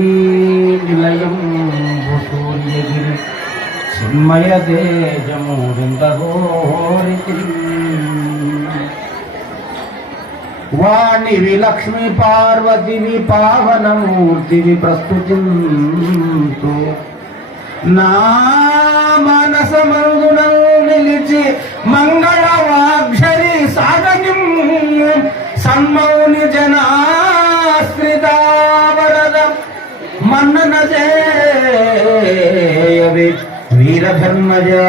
శ్రీనిలయం సూర్యగిరి చిన్మయ తేజమూరిందోరికి వాణివి లక్ష్మీ పార్వతివి పావనమూర్తివి ప్రస్తుతింతు నా మనసమందున నిలిచి మంగళవాక్షరి సాగనిం సన్మౌని జనాశ్రితావరద మన్నన చేయవి వీరధర్మజా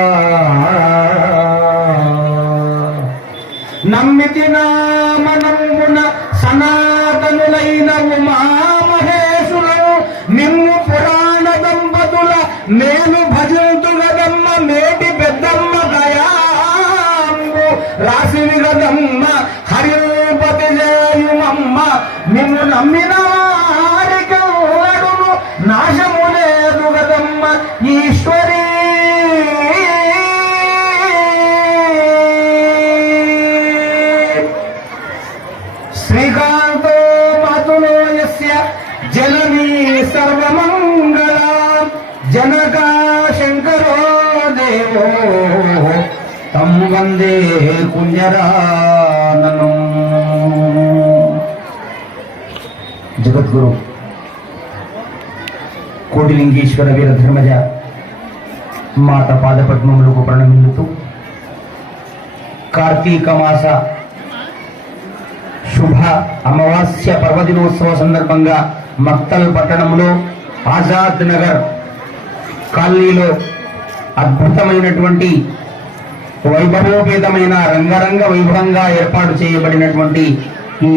నమ్మితి నామనమున సనాతనులైన ఉమామహేశులను నిమ్ము పురాణ దంపతుల మేలు భజంతు గదమ్మ మేటి పెద్దమ్మ దయాంబు రాసివి గదమ్మ హరిపతి జయుమమ్మ నిన్ను నమ్మిన వారికడును నాశము లేదు గదమ్మ ఈశ్వరీ శ్రీకాంతో మాతులో యస్య జననీ సర్వమంగళ జనక శంకరో దేవో తం వందే కుంజరానను. జగద్గురు కోటిలింగేశ్వర వీరధర్మజ మాత పాదపద్మములకు ప్రణమిల్లుతూ కార్తీక మాస శుభ అమావాస్య పర్వదినోత్సవ సందర్భంగా మక్తల్ పట్టణంలో ఆజాద్ నగర్ కాలనీలో అద్భుతమైనటువంటి వైభవోపేతమైన రంగరంగ వైభవంగా ఏర్పాటు చేయబడినటువంటి ఈ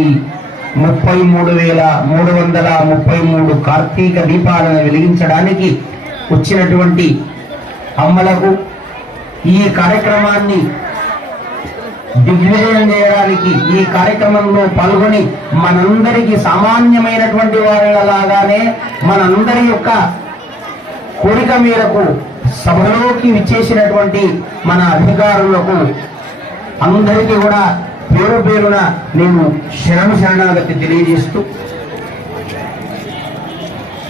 33,333 కార్తీక దీపాలను వెలిగించడానికి వచ్చినటువంటి అమ్మలకు ఈ కార్యక్రమాన్ని దిగ్విజయం చేయడానికి ఈ కార్యక్రమంలో పాల్గొని మనందరికీ సామాన్యమైనటువంటి వారిలాగానే మనందరి యొక్క కోరిక మేరకు సభలోకి విచ్చేసినటువంటి మన అధికారులకు అందరికీ కూడా పేరు పేరున నేను శరణాగతి తెలియజేస్తూ,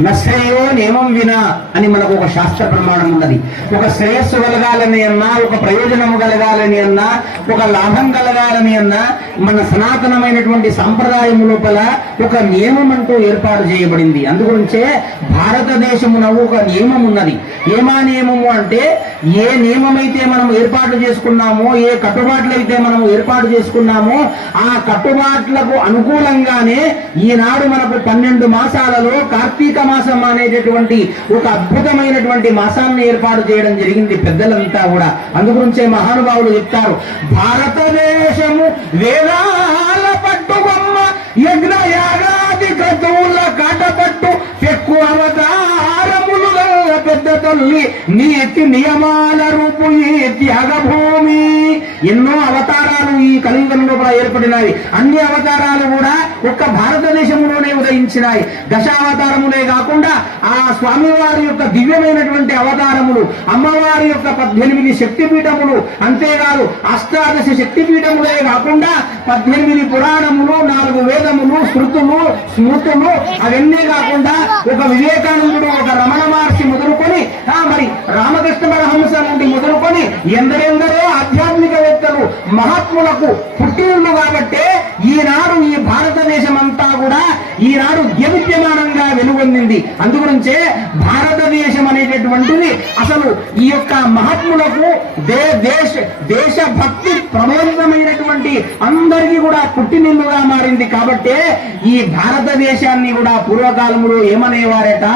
నశ్రేయో నియమం వినా అని మనకు ఒక శాస్త్ర ప్రమాణం ఉన్నది. ఒక శ్రేయస్సు కలగాలని అన్నా, ఒక ప్రయోజనము కలగాలని అన్నా, ఒక లాభం కలగాలని అన్నా మన సనాతనమైనటువంటి సంప్రదాయం లోపల ఒక నియమం అంటూ ఏర్పాటు చేయబడింది. అందుగురించే భారతదేశమున ఒక నియమం ఉన్నది. ఏమా నియమము అంటే, ఏ నియమమైతే మనం ఏర్పాటు చేసుకున్నామో, ఏ కట్టుబాట్లు అయితే మనం ఏర్పాటు చేసుకున్నామో ఆ కట్టుబాట్లకు అనుకూలంగానే ఈనాడు మనకు 12 మాసాలలో కార్తీక మాసం అనేటటువంటి ఒక అద్భుతమైనటువంటి మాసాన్ని ఏర్పాటు చేయడం జరిగింది పెద్దలంతా కూడా. అందుగురించే మహానుభావులు చెప్తారు, భారతదేశము వేదాల పట్టుబొమ్మ యజ్ఞయాగాది క్రతువుల కాటపట్టు పెక్కు అవతారములు పెద్ద తల్లి నీతి నియమాల రూపు ఈ త్యాగభూమి. ఎన్నో అవతారాలు ఈ కలియుగంలో కూడా ఏర్పడినాయి. అన్ని అవతారాలు కూడా ఒక్క భారతదేశంలోనే ఉదయించినాయి. దశావతారములే కాకుండా ఆ స్వామివారి యొక్క దివ్యమైనటువంటి అవతారములు, అమ్మవారి యొక్క 18 శక్తిపీఠములు, అంతేకాదు అష్టాదశ శక్తిపీఠములే కాకుండా 18 పురాణములు, 4 వేదములు, శృతులు, స్మృతులు, అవన్నీ కాకుండా ఒక వివేకానందుడు, ఒక రమణ మహర్షి మొదలుకొని మరి రామకృష్ణ పరమహంస నుండి మొదలుకొని ఎందరెందరో ఆధ్యాత్మికవేత్తలు మహాత్ములకు పుట్టినళ్ళు కాబట్టే ఈనాడు ఈ భారతదేశం అంతా కూడా ఈనాడు ద్యవిద్యమానంగా వెలుగొందింది. అందుగురించే భారతదేశం అనేటటువంటిది అసలు ఈ యొక్క మహాత్ములకు దేశభక్తి ప్రబోధితమైనటువంటి అందరికీ కూడా పుట్టినిల్లుగా మారింది. కాబట్టే ఈ భారతదేశాన్ని కూడా పూర్వకాలంలో ఏమనేవారట,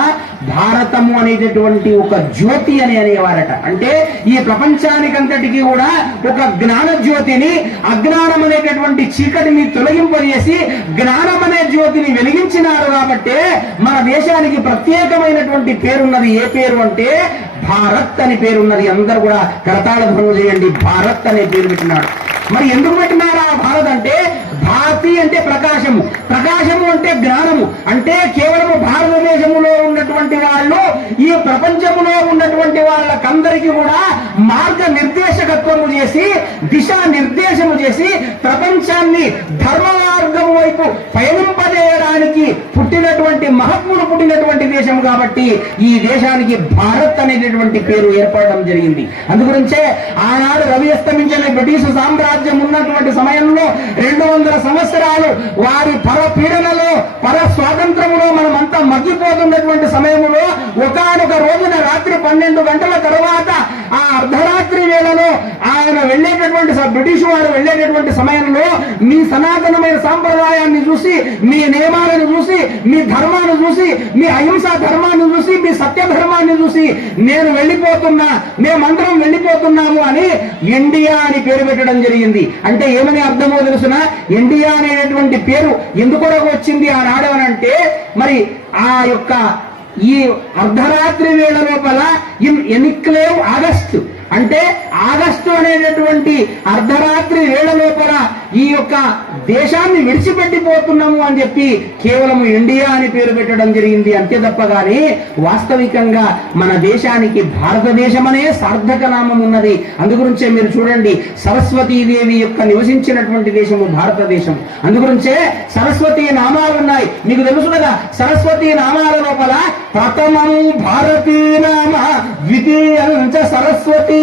భారతము అనేటటువంటి ఒక జ్యోతి అని అనేవారట. అంటే ఈ ప్రపంచానికంతటికి కూడా ఒక జ్ఞాన జ్యోతిని, అజ్ఞానం అనేటటువంటి చీకటిని తొలగింపజేసి జ్ఞానం అనే జ్యోతిని వెలిగించినారు. కాబట్టి మన దేశానికి ప్రత్యేకమైనటువంటి పేరున్నది. ఏ పేరు అంటే భారత్ అని పేరున్నది. అందరూ కూడా కరతాళ ధ్వనులు చేయండి, భారత్ అనే పేరు పెట్టినాడు. మరి ఎందుకు పెట్టినారా భారత్ అంటే? భారతి అంటే ప్రకాశము, ప్రకాశము అంటే జ్ఞానము. అంటే కేవలము భారతదేశములో ఉన్నటువంటి వాళ్ళు ఈ ప్రపంచములో ఉన్నటువంటి వాళ్ళకందరికీ కూడా మార్గ నిర్దేశకత్వము చేసి, దిశా నిర్దేశ ఉపదేశము చేసి ప్రపంచాన్ని ధర్మ మార్గం వైపు పయనింపజేయడానికి పుట్టినటువంటి మహాత్ముడు పుట్టినటువంటి దేశం కాబట్టి ఈ దేశానికి భారత్ అనేటటువంటి పేరు ఏర్పడడం జరిగింది. అందుగురించే ఆనాడు రవి అస్తమించిన బ్రిటిష్ సామ్రాజ్యం ఉన్నటువంటి సమయంలో 200 సంవత్సరాలు వారి పరపీడనలో పర స్వాతంత్రములో మనమంతా మగ్గిపోతున్నటువంటి సమయంలో ఒకానొక రోజున రాత్రి 12 గంటల తర్వాత ఆ అర్ధరాత్రి వేళలో ఆయన వెళ్ళేటటువంటి బ్రిటిష్ వారు వెళ్ళేటటువంటి సమయంలో మీ సనాతనమైన సాంప్రదాయాన్ని చూసి, మీ నియమాలను చూసి, మీ ధర్మాన్ని చూసి, మీ అహింసా ధర్మాన్ని చూసి, మీ సత్య ధర్మాన్ని చూసి నేను వెళ్ళిపోతున్నా, మేమందరం వెళ్ళిపోతున్నాము అని ఇండియా అని పేరు పెట్టడం జరిగింది. అంటే ఏమని అర్థమో తెలుసిన, ఇండియా అనేటువంటి పేరు ఎందుకొరకు వచ్చింది ఆనాడు అని అంటే, మరి ఆ యొక్క ఈ అర్ధరాత్రి వేళ లోపల ఎనిక్లేవ్ ఆగస్టు అంటే ఆగస్టు అనేటటువంటి అర్ధరాత్రి వేళ లోపల ఈ యొక్క దేశాన్ని విడిచిపెట్టిపోతున్నాము అని చెప్పి కేవలం ఇండియా అని పేరు పెట్టడం జరిగింది. అంతే తప్ప గాని వాస్తవికంగా మన దేశానికి భారతదేశం అనే సార్థక నామం ఉన్నది. అందుగురించే మీరు చూడండి, సరస్వతీదేవి యొక్క నివసించినటువంటి దేశము భారతదేశం. అందుగురించే సరస్వతి నామాలు ఉన్నాయి. మీకు తెలుసు కదా, సరస్వతి నామాల లోపల ప్రథమం భారతీ నామ ద్వితీయంచ సరస్వతి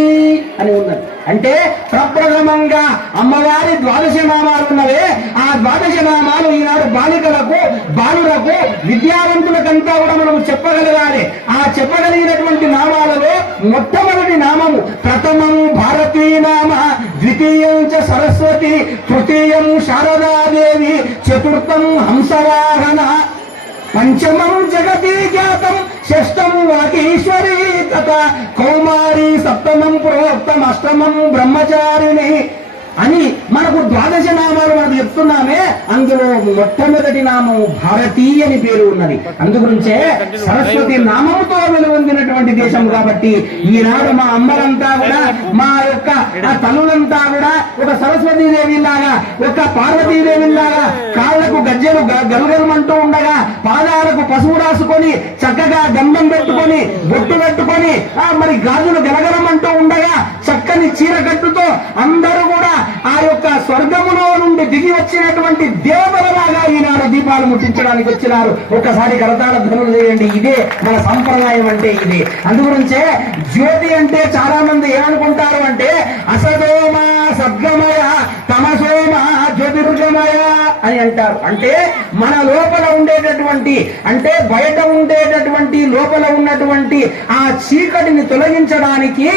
అని ఉన్నది. అంటే ప్రప్రథమంగా అమ్మవారి 12 నామాలు ఉన్నవే, ఆ 12 నామాలు ఈనాడు బాలికలకు, బాలులకు, విద్యావంతులకంతా కూడా మనం చెప్పగలగాలి. ఆ చెప్పగలిగినటువంటి నామాలలో మొట్టమొదటి నామము ప్రథమం భారతీ నామ ద్వితీయం చ సరస్వతి తృతీయం శారదాదేవి చతుర్థం హంసవాహన పంచమం జగతి జ్ఞాతం షష్టం వాగీశ్వరీ తథ కౌమారి సప్తమం ప్రోక్తం అష్టమం బ్రహ్మచారిణి అని మనకు 12 నామాలు మనకు చెప్తున్నామే. అందులో మొట్టమొదటి నామం భారతీ అని పేరు ఉన్నది. అందుగురించే సరస్వతి నామముతో వెలువొందినటువంటి దేశం కాబట్టి ఈనాడు మా అమ్మలంతా కూడా, మా యొక్క తల్లులంతా కూడా ఒక సరస్వతీదేవి లాగా, ఒక పార్వతీదేవి లాగా కాళ్లకు గజ్జెలు గలుగలమంటూ ఉండగా, పాదాలకు పసుపు రాసుకొని చక్కగా గంధం పెట్టుకొని బొట్టు పెట్టుకొని మరి గాజులు గలగలమంటూ ఉండగా చక్కని చీర కట్టుతో అందరూ కూడా ఆ యొక్క స్వర్గములో నుండి దిగి వచ్చినటువంటి దేవతలలాగా ఈనాడు దీపాలు ముట్టించడానికి వచ్చినారు. ఒక్కసారి కరతాళ ధ్వనులు చేయండి. ఇదే మన సంప్రదాయం అంటే ఇదే. అందుగురించే జ్యోతి అంటే చాలా మంది ఏమనుకుంటారు అంటే అసతోమ సద్గమయ తమసోమ జ్యోతిర్గమయ అని అంటారు. అంటే మన లోపల ఉండేటటువంటి, అంటే బయట ఉండేటటువంటి లోపల ఉన్నటువంటి ఆ చీకటిని తొలగించడానికి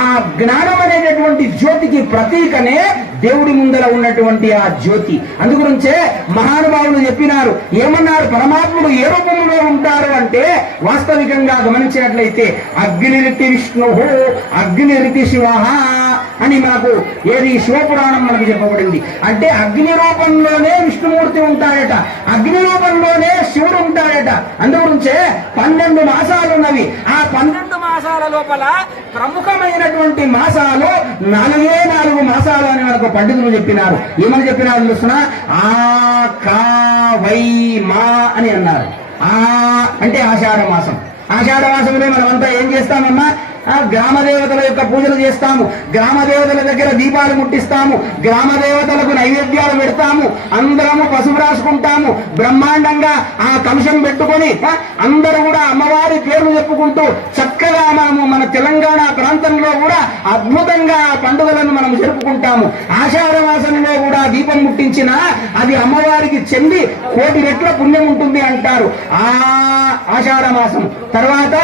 ఆ జ్ఞానం అనేటటువంటి జ్యోతికి ప్రతీకనే దేవుడి ముందర ఉన్నటువంటి ఆ జ్యోతి. అందుగురించే మహానుభావులు చెప్పినారు. ఏమన్నారు? పరమాత్ముడు ఏ రూపంలో ఉంటారు అంటే వాస్తవికంగా గమనించినట్లయితే అగ్నిరితి విష్ణు అగ్నిరితి శివ అని మనకు ఏది శివపురాణం మనకు చెప్పబడింది. అంటే అగ్ని రూపంలోనే విష్ణుమూర్తి ఉంటాడట, అగ్ని రూపంలోనే శివుడు ఉంటాడట. అందుగురించే 12 మాసాలు ఉన్నవి. ఆ 12 మాసాల లోపల ప్రముఖమైనటువంటి మాసాలు 4 మాసాలు అని మనకు పండితులు చెప్పినారు. ఏమని చెప్పినారు చూస్తున్నా? ఆ కా వై మా అని అన్నారు. ఆ అంటే ఆషాఢ మాసం. ఆషాఢ మాసంలో మనమంతా ఏం చేస్తామమ్మా? గ్రామ దేవతల యొక్క పూజలు చేస్తాము, గ్రామ దేవతల దగ్గర దీపాలు ముట్టిస్తాము, గ్రామ దేవతలకు నైవేద్యాలు పెడతాము, అందరము పసుపు రాసుకుంటాము, బ్రహ్మాండంగా ఆ కలుషం పెట్టుకొని అందరూ కూడా అమ్మవారి పేర్లు చెప్పుకుంటూ చక్కగా మనము మన తెలంగాణ ప్రాంతంలో కూడా అద్భుతంగా పండుగలను మనం జరుపుకుంటాము. ఆషాఢ మాసంలో కూడా దీపం ముట్టించినా అది అమ్మవారికి చెంది 1,000,000 రెట్ల పుణ్యం ఉంటుంది అంటారు. ఆ ఆషాఢ మాసం తర్వాత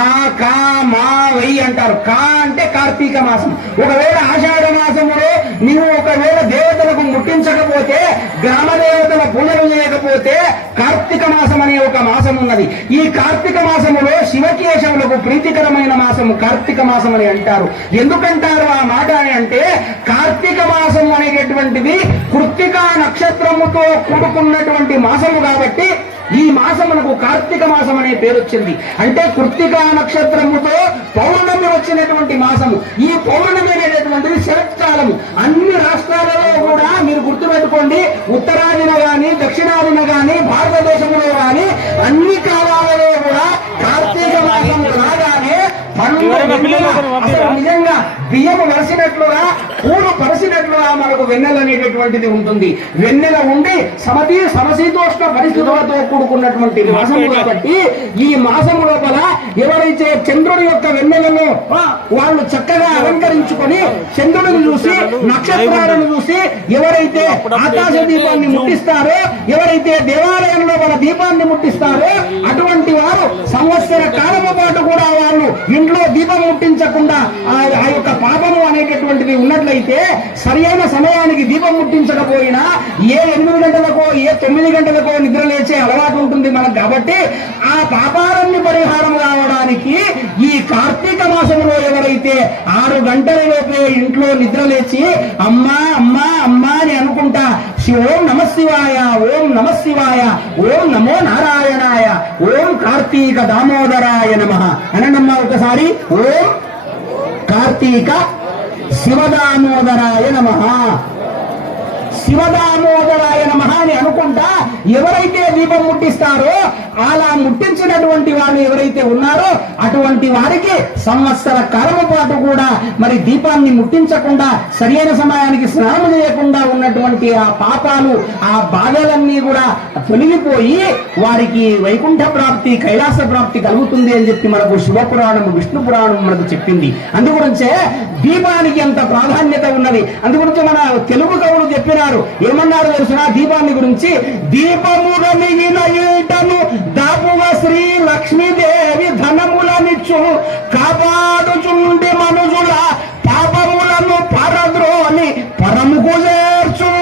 ఆ కా మా వై అంటారు. కా అంటే కార్తీక మాసం. ఒకవేళ ఆషాఢ మాసములో నీవు ఒకవేళ దేవతలకు ముట్టించకపోతే, గ్రామ దేవతల పూజలు చేయకపోతే కార్తీక మాసం అనే ఒక మాసం ఉన్నది. ఈ కార్తీక మాసములో శివకేశవులకు ప్రీతికరమైన మాసము కార్తీక మాసం అని అంటారు. ఎందుకంటారు ఆ మాట అని అంటే, కార్తీక మాసం అనేటటువంటిది కృత్తికా నక్షత్రముతో కూడుకున్నటువంటి మాసము కాబట్టి ఈ మాసమునకు కార్తీక మాసం అనే పేరు వచ్చింది. అంటే కృత్తికా నక్షత్రముతో పౌర్ణమి వచ్చినటువంటి మాసము. ఈ పౌర్ణమి అనేటటువంటిది శరత్కాలము. అన్ని రాష్ట్రాలలో కూడా మీరు గుర్తుపెట్టుకోండి, ఉత్తరాదిన గాని దక్షిణాదిన గాని భారతదేశంలో గాని అన్ని కాలాలలో కూడా కార్తీక మాసం రాగానే పండ్లు అసలు నిజంగా బియ్యము వరిసినట్లుగా, పూలు పరిసినట్లుగా కూడా మనకు వెన్నెల అనేటటువంటిది ఉంటుంది. వెన్నెల ఉండి సమశీతోష్ణ పరిస్థితులతో కూడుకున్నటువంటి మాసము కాబట్టి ఈ మాసము లోపల ఎవరైతే చంద్రుడి యొక్క వెన్నెలను వాళ్ళు చక్కగా అలంకరించుకొని చంద్రుడిని చూసి నక్షత్రాలను చూసి ఎవరైతే ఆకాశ దీపాన్ని ముట్టిస్తారో, ఎవరైతే దేవాలయంలో మన దీపాన్ని ముట్టిస్తారో అటువంటి వారు సంవత్సర కాలము పాటు కూడా వాళ్ళు ఇంట్లో దీపం ముట్టించకుండా ఆ యొక్క పాపము అనేటటువంటిది ఉన్నట్లయితే సరైన సమయానికి దీపం ముట్టించకపోయినా ఏ 8 గంటలకో ఏ 9 గంటలకో నిద్ర లేచే అలవాటు ఉంటుంది మనకు. కాబట్టి ఆ పాపాలన్నీ పరిహారం కావడానికి ఈ కార్తీక మాసంలో ఎవరైతే 6 గంటల లోపే ఇంట్లో నిద్ర లేచి అమ్మా అమ్మా అమ్మా అని అనుకుంటా ఓం నమ శివాయ, ఓం నమ శివాయ, ఓం నమో నారాయణాయ, ఓం కార్తీక దామోదరాయ నమః అనండమ్మా ఒకసారి. ఓం కార్తీక శివదామోదరాయ నమః, శివదామోదరాయ నమః అని అనుకుంటా ఎవరైతే దీపం ముట్టిస్తారో అలా ముట్టించినటువంటి వాళ్ళు ఎవరైతే ఉన్నారో అటువంటి వారికి సంవత్సర కాలము పాటు కూడా మరి దీపాన్ని ముట్టించకుండా సరైన సమయానికి స్నానం చేయకుండా ఉన్నటువంటి ఆ పాపాలు ఆ బాధలన్నీ కూడా తొలగిపోయి వారికి వైకుంఠ ప్రాప్తి కైలాస ప్రాప్తి కలుగుతుంది అని చెప్పి మనకు శివపురాణము విష్ణు పురాణం మనకు చెప్పింది. అందుగురించే దీపానికి ఎంత ప్రాధాన్యత ఉన్నది. అందుగురించి మన తెలుగు కవులు చెప్పినారు. ఏమన్నారు తెలుసునా దీపాన్ని గురించి? దీపముగ మిగిన ఈటను దాపువ శ్రీ లక్ష్మీదేవి ధనములనిచ్చు కాపాడుచుండి మనుజుల పాపములను పరద్రోని పరముకు చేర్చు.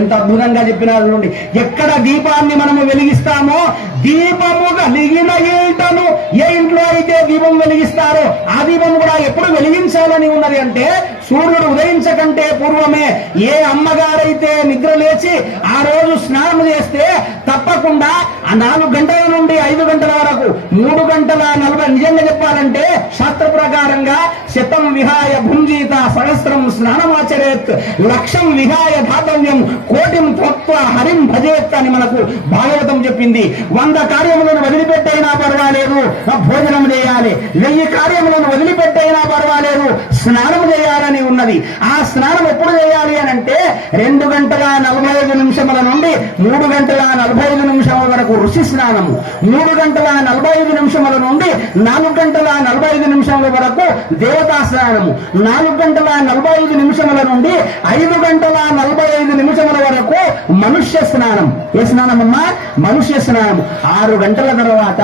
ఎంత అద్భుతంగా చెప్పినారు నుండి. ఎక్కడ దీపాన్ని మనము వెలిగిస్తామో దీపము కలిగిన ఈటను, ఏ ఇంట్లో అయితే దీపం వెలిగిస్తారో ఆ దీపం కూడా ఎప్పుడు వెలిగించాలని ఉన్నది అంటే సూర్యుడు ఉదయించకంటే పూర్వమే. ఏ అమ్మగారైతే నిద్ర లేచి ఆ రోజు స్నానం చేస్తే తప్పకుండా ఆ 4 గంటల నుండి 5 గంటల వరకు 3 గంటల 40 నిజంగా చెప్పాలంటే శాస్త్ర ప్రకారంగా శతం విహాయ భుంజీత సహస్రం స్నానమాచరేత్ లక్షం విహాయ ధాతవ్యం కోటిం త్వత్వ హరిం భజేత్ అని మనకు భాగవతం చెప్పింది. 100 కార్యములను వదిలిపెట్టైనా పర్వాలేదు భోజనం చేయాలి, 1000 కార్యములను వదిలిపెట్టైనా పర్వాలేదు స్నానం చేయాలని ఉన్నది. ఆ స్నానం ఎప్పుడు చేయాలి అని అంటే 2 గంటల 45 నిమిషముల నుండి 3 గంటల 45 నిమిషముల వరకు ఋషి స్నానము, 3 గంటల 45 నిమిషముల నుండి 4 గంటల 45 నిమిషముల వరకు దేవతా స్నానము, 4 గంటల 45 నిమిషముల నుండి 5 గంటల 45 నిమిషముల వరకు మనుష్య స్నానం. ఏ స్నానం అమ్మా? మనుష్య స్నానము. 6 గంటల తర్వాత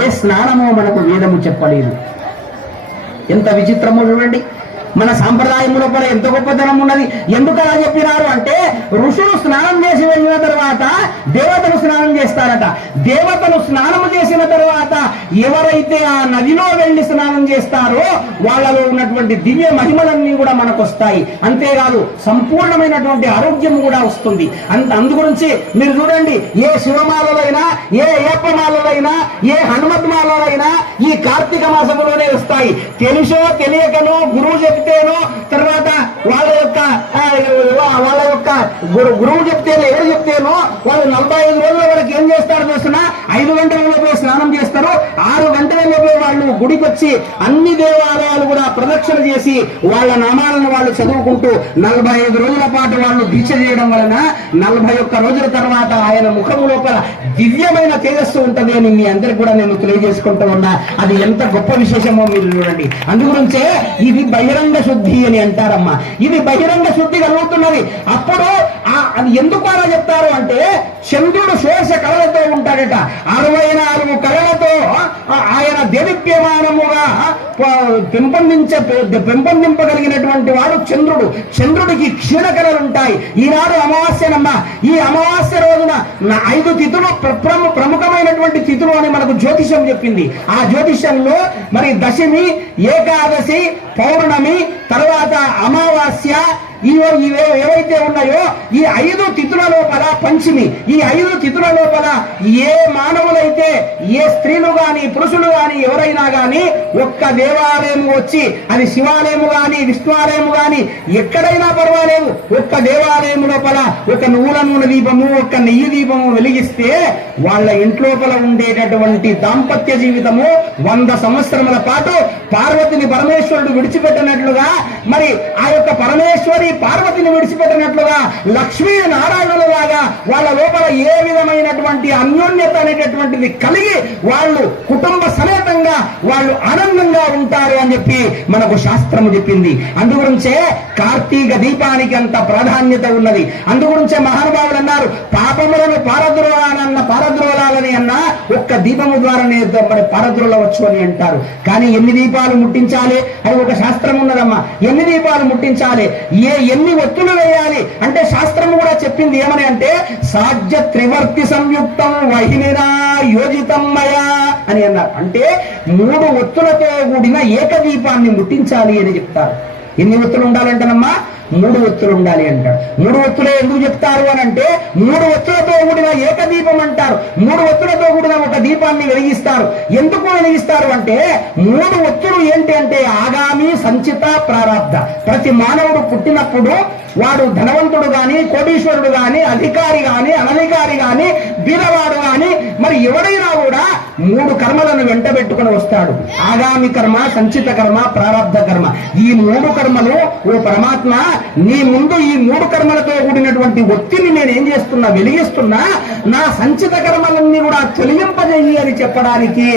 ఏ స్నానమో మనకు వేదము చెప్పలేదు. ఎంత విచిత్రమో చూడండి. మన సాంప్రదాయంలో కూడా ఎంత గొప్పతనం ఉన్నది. ఎందుకు అలా చెప్పినారు అంటే ఋషులు స్నానం చేసి వెళ్ళిన తర్వాత దేవతలు స్నానం చేస్తారట. దేవతలు స్నానం చేసిన తర్వాత ఎవరైతే ఆ నదిలో వెళ్లి స్నానం చేస్తారో వాళ్ళలో ఉన్నటువంటి దివ్య మహిమలన్నీ కూడా మనకు వస్తాయి. అంతేకాదు సంపూర్ణమైనటువంటి ఆరోగ్యం కూడా వస్తుంది. అందుగురించి మీరు చూడండి, ఏ శివమాలైనా ఏ అయ్యప్పమాలైనా ఏ హనుమత్ మాలైనా ఈ కార్తీక మాసంలోనే వస్తాయి. తెలుసో తెలియకనో గురువు చెప్తేనో తర్వాత వాళ్ళ యొక్క గురువు చెప్తేనో ఎవరు చెప్తేనో వాళ్ళు 45 రోజుల వరకు ఏం చేస్తారు చూస్తున్నా 5 గంటల లోపే స్నానం చేస్తారు. 6 గంటల లోపే వాళ్ళు గుడికి వచ్చి అన్ని దేవాలయాలు కూడా ప్రదక్షిణ చేసి వాళ్ళ నామాలను వాళ్ళు చదువుకుంటూ 45 రోజుల పాటు వాళ్ళు దీక్ష చేయడం వలన 41 రోజుల తర్వాత ఆయన ముఖము లోపల దివ్యమైన తేజస్సు ఉంటది అని మీ అందరికి కూడా నేను తెలియజేసుకుంటూ ఉన్నా. అది ఎంత గొప్ప విశేషమో మీరు చూడండి. అందుగురించే ఇది బహిరంగ శుద్ధి అని అంటారమ్మా. ఇది బహిరంగ శుద్ధి కలుగుతున్నది. అప్పుడు అది ఎందుకు అలా చెప్తారు అంటే చంద్రుడు శేష కళలతో ఉంటాడట. 64 కళలతో ఆయన దేదీప్యమానముగా పెంపొందింపగలిగినటువంటి వాడు చంద్రుడు. చంద్రుడికి క్షీణ కళలు ఉంటాయి. ఈనాడు అమావాస్యనమ్మ. ఈ అమావాస్య రోజున 5 తిథులు ప్రముఖమైనటువంటి తిథులు అని మనకు జ్యోతిషం చెప్పింది. ఆ జ్యోతిషంలో మరి దశమి, ఏకాదశి, పౌర్ణమి, తర్వాత అమావాస్య ఏవైతే ఉన్నాయో ఈ 5 తిథుల లోపల పంచమి, ఈ 5 తిథుల లోపల ఏ మానవులైతే ఏ స్త్రీలు గాని పురుషులు గాని ఎవరైనా గాని ఒక్క దేవాలయం వచ్చి అది శివాలయము గాని విష్ణువాలయము గాని ఎక్కడైనా పర్వాలేదు ఒక్క దేవాలయం లోపల ఒక నువ్వుల నూనె దీపము ఒక్క నెయ్యి దీపము వెలిగిస్తే వాళ్ళ ఇంట్లోపల ఉండేటటువంటి దాంపత్య జీవితము 100 సంవత్సరముల పాటు పార్వతిని పరమేశ్వరుడు విడిచిపెట్టినట్లుగా మరి ఆ యొక్క పరమేశ్వరి పార్వతిని విడిచిపెట్టినట్లుగా లక్ష్మీ నారాయణులలాగా వాళ్ళ లోపల ఏ విధమైనటువంటి అన్యోన్యత అనేటటువంటిది కలిగి వాళ్ళు కుటుంబ సమేతంగా వాళ్ళు ఆనందంగా ఉంటారు అని చెప్పి మనకు శాస్త్రము చెప్పింది. అందుగురించే కార్తీక దీపానికి అంత ప్రాధాన్యత ఉన్నది. అందుగురించే మహానుభావులు అన్నారు, పాపములను పారద్రోలాలని అన్నా ఒక్క దీపము ద్వారానే మరి పారద్రోలవచ్చు అని అంటారు. కానీ ఎన్ని దీపాలు ముట్టించాలి అని ఒక శాస్త్రం ఉన్నదమ్మా. ఎన్ని దీపాలు ముట్టించాలి, ఎన్ని ఒత్తులు వేయాలి అంటే శాస్త్రము కూడా చెప్పింది. ఏమని అంటే సాధ్య త్రివర్తి సంయుక్తం వహినిరా యోజితం మయా అని అన్నారు. అంటే 3 ఒత్తులతో కూడిన ఏకదీపాన్ని ముట్టించాలి అని చెప్తారు. ఎన్ని ఒత్తులు ఉండాలంటేనమ్మా 3 ఒత్తులు ఉండాలి అంటారు. 3 ఒత్తులే ఎందుకు చెప్తారు అని అంటే 3 ఒత్తులతో కూడిన ఏకదీపం అంటారు. 3 ఒత్తులతో కూడిన ఒక దీపాన్ని వెలిగిస్తారు. ఎందుకు వెలిగిస్తారు అంటే 3 ఒత్తులు ఏంటి అంటే ఆగామి, సంచిత, ప్రారబ్ధ. ప్రతి మానవుడు పుట్టినప్పుడు వాడు ధనవంతుడు గాని, కోటీశ్వరుడు గాని, అధికారి గాని, అనధికారి గాని, బీదవాడు గాని మరి ఎవడైనా కూడా 3 కర్మలను వెంటబెట్టుకుని వస్తాడు. ఆగామి కర్మ, సంచిత కర్మ, ప్రారబ్ధ కర్మ. ఈ 3 కర్మలు ఓ పరమాత్మ నీ ముందు ఈ 3 కర్మలతో కూడినటువంటి ఒత్తిని నేను ఏం చేస్తున్నా, వెలిగిస్తున్నా. నా సంచిత కర్మలన్నీ కూడా తొలగింపజేయి అని చెప్పడానికి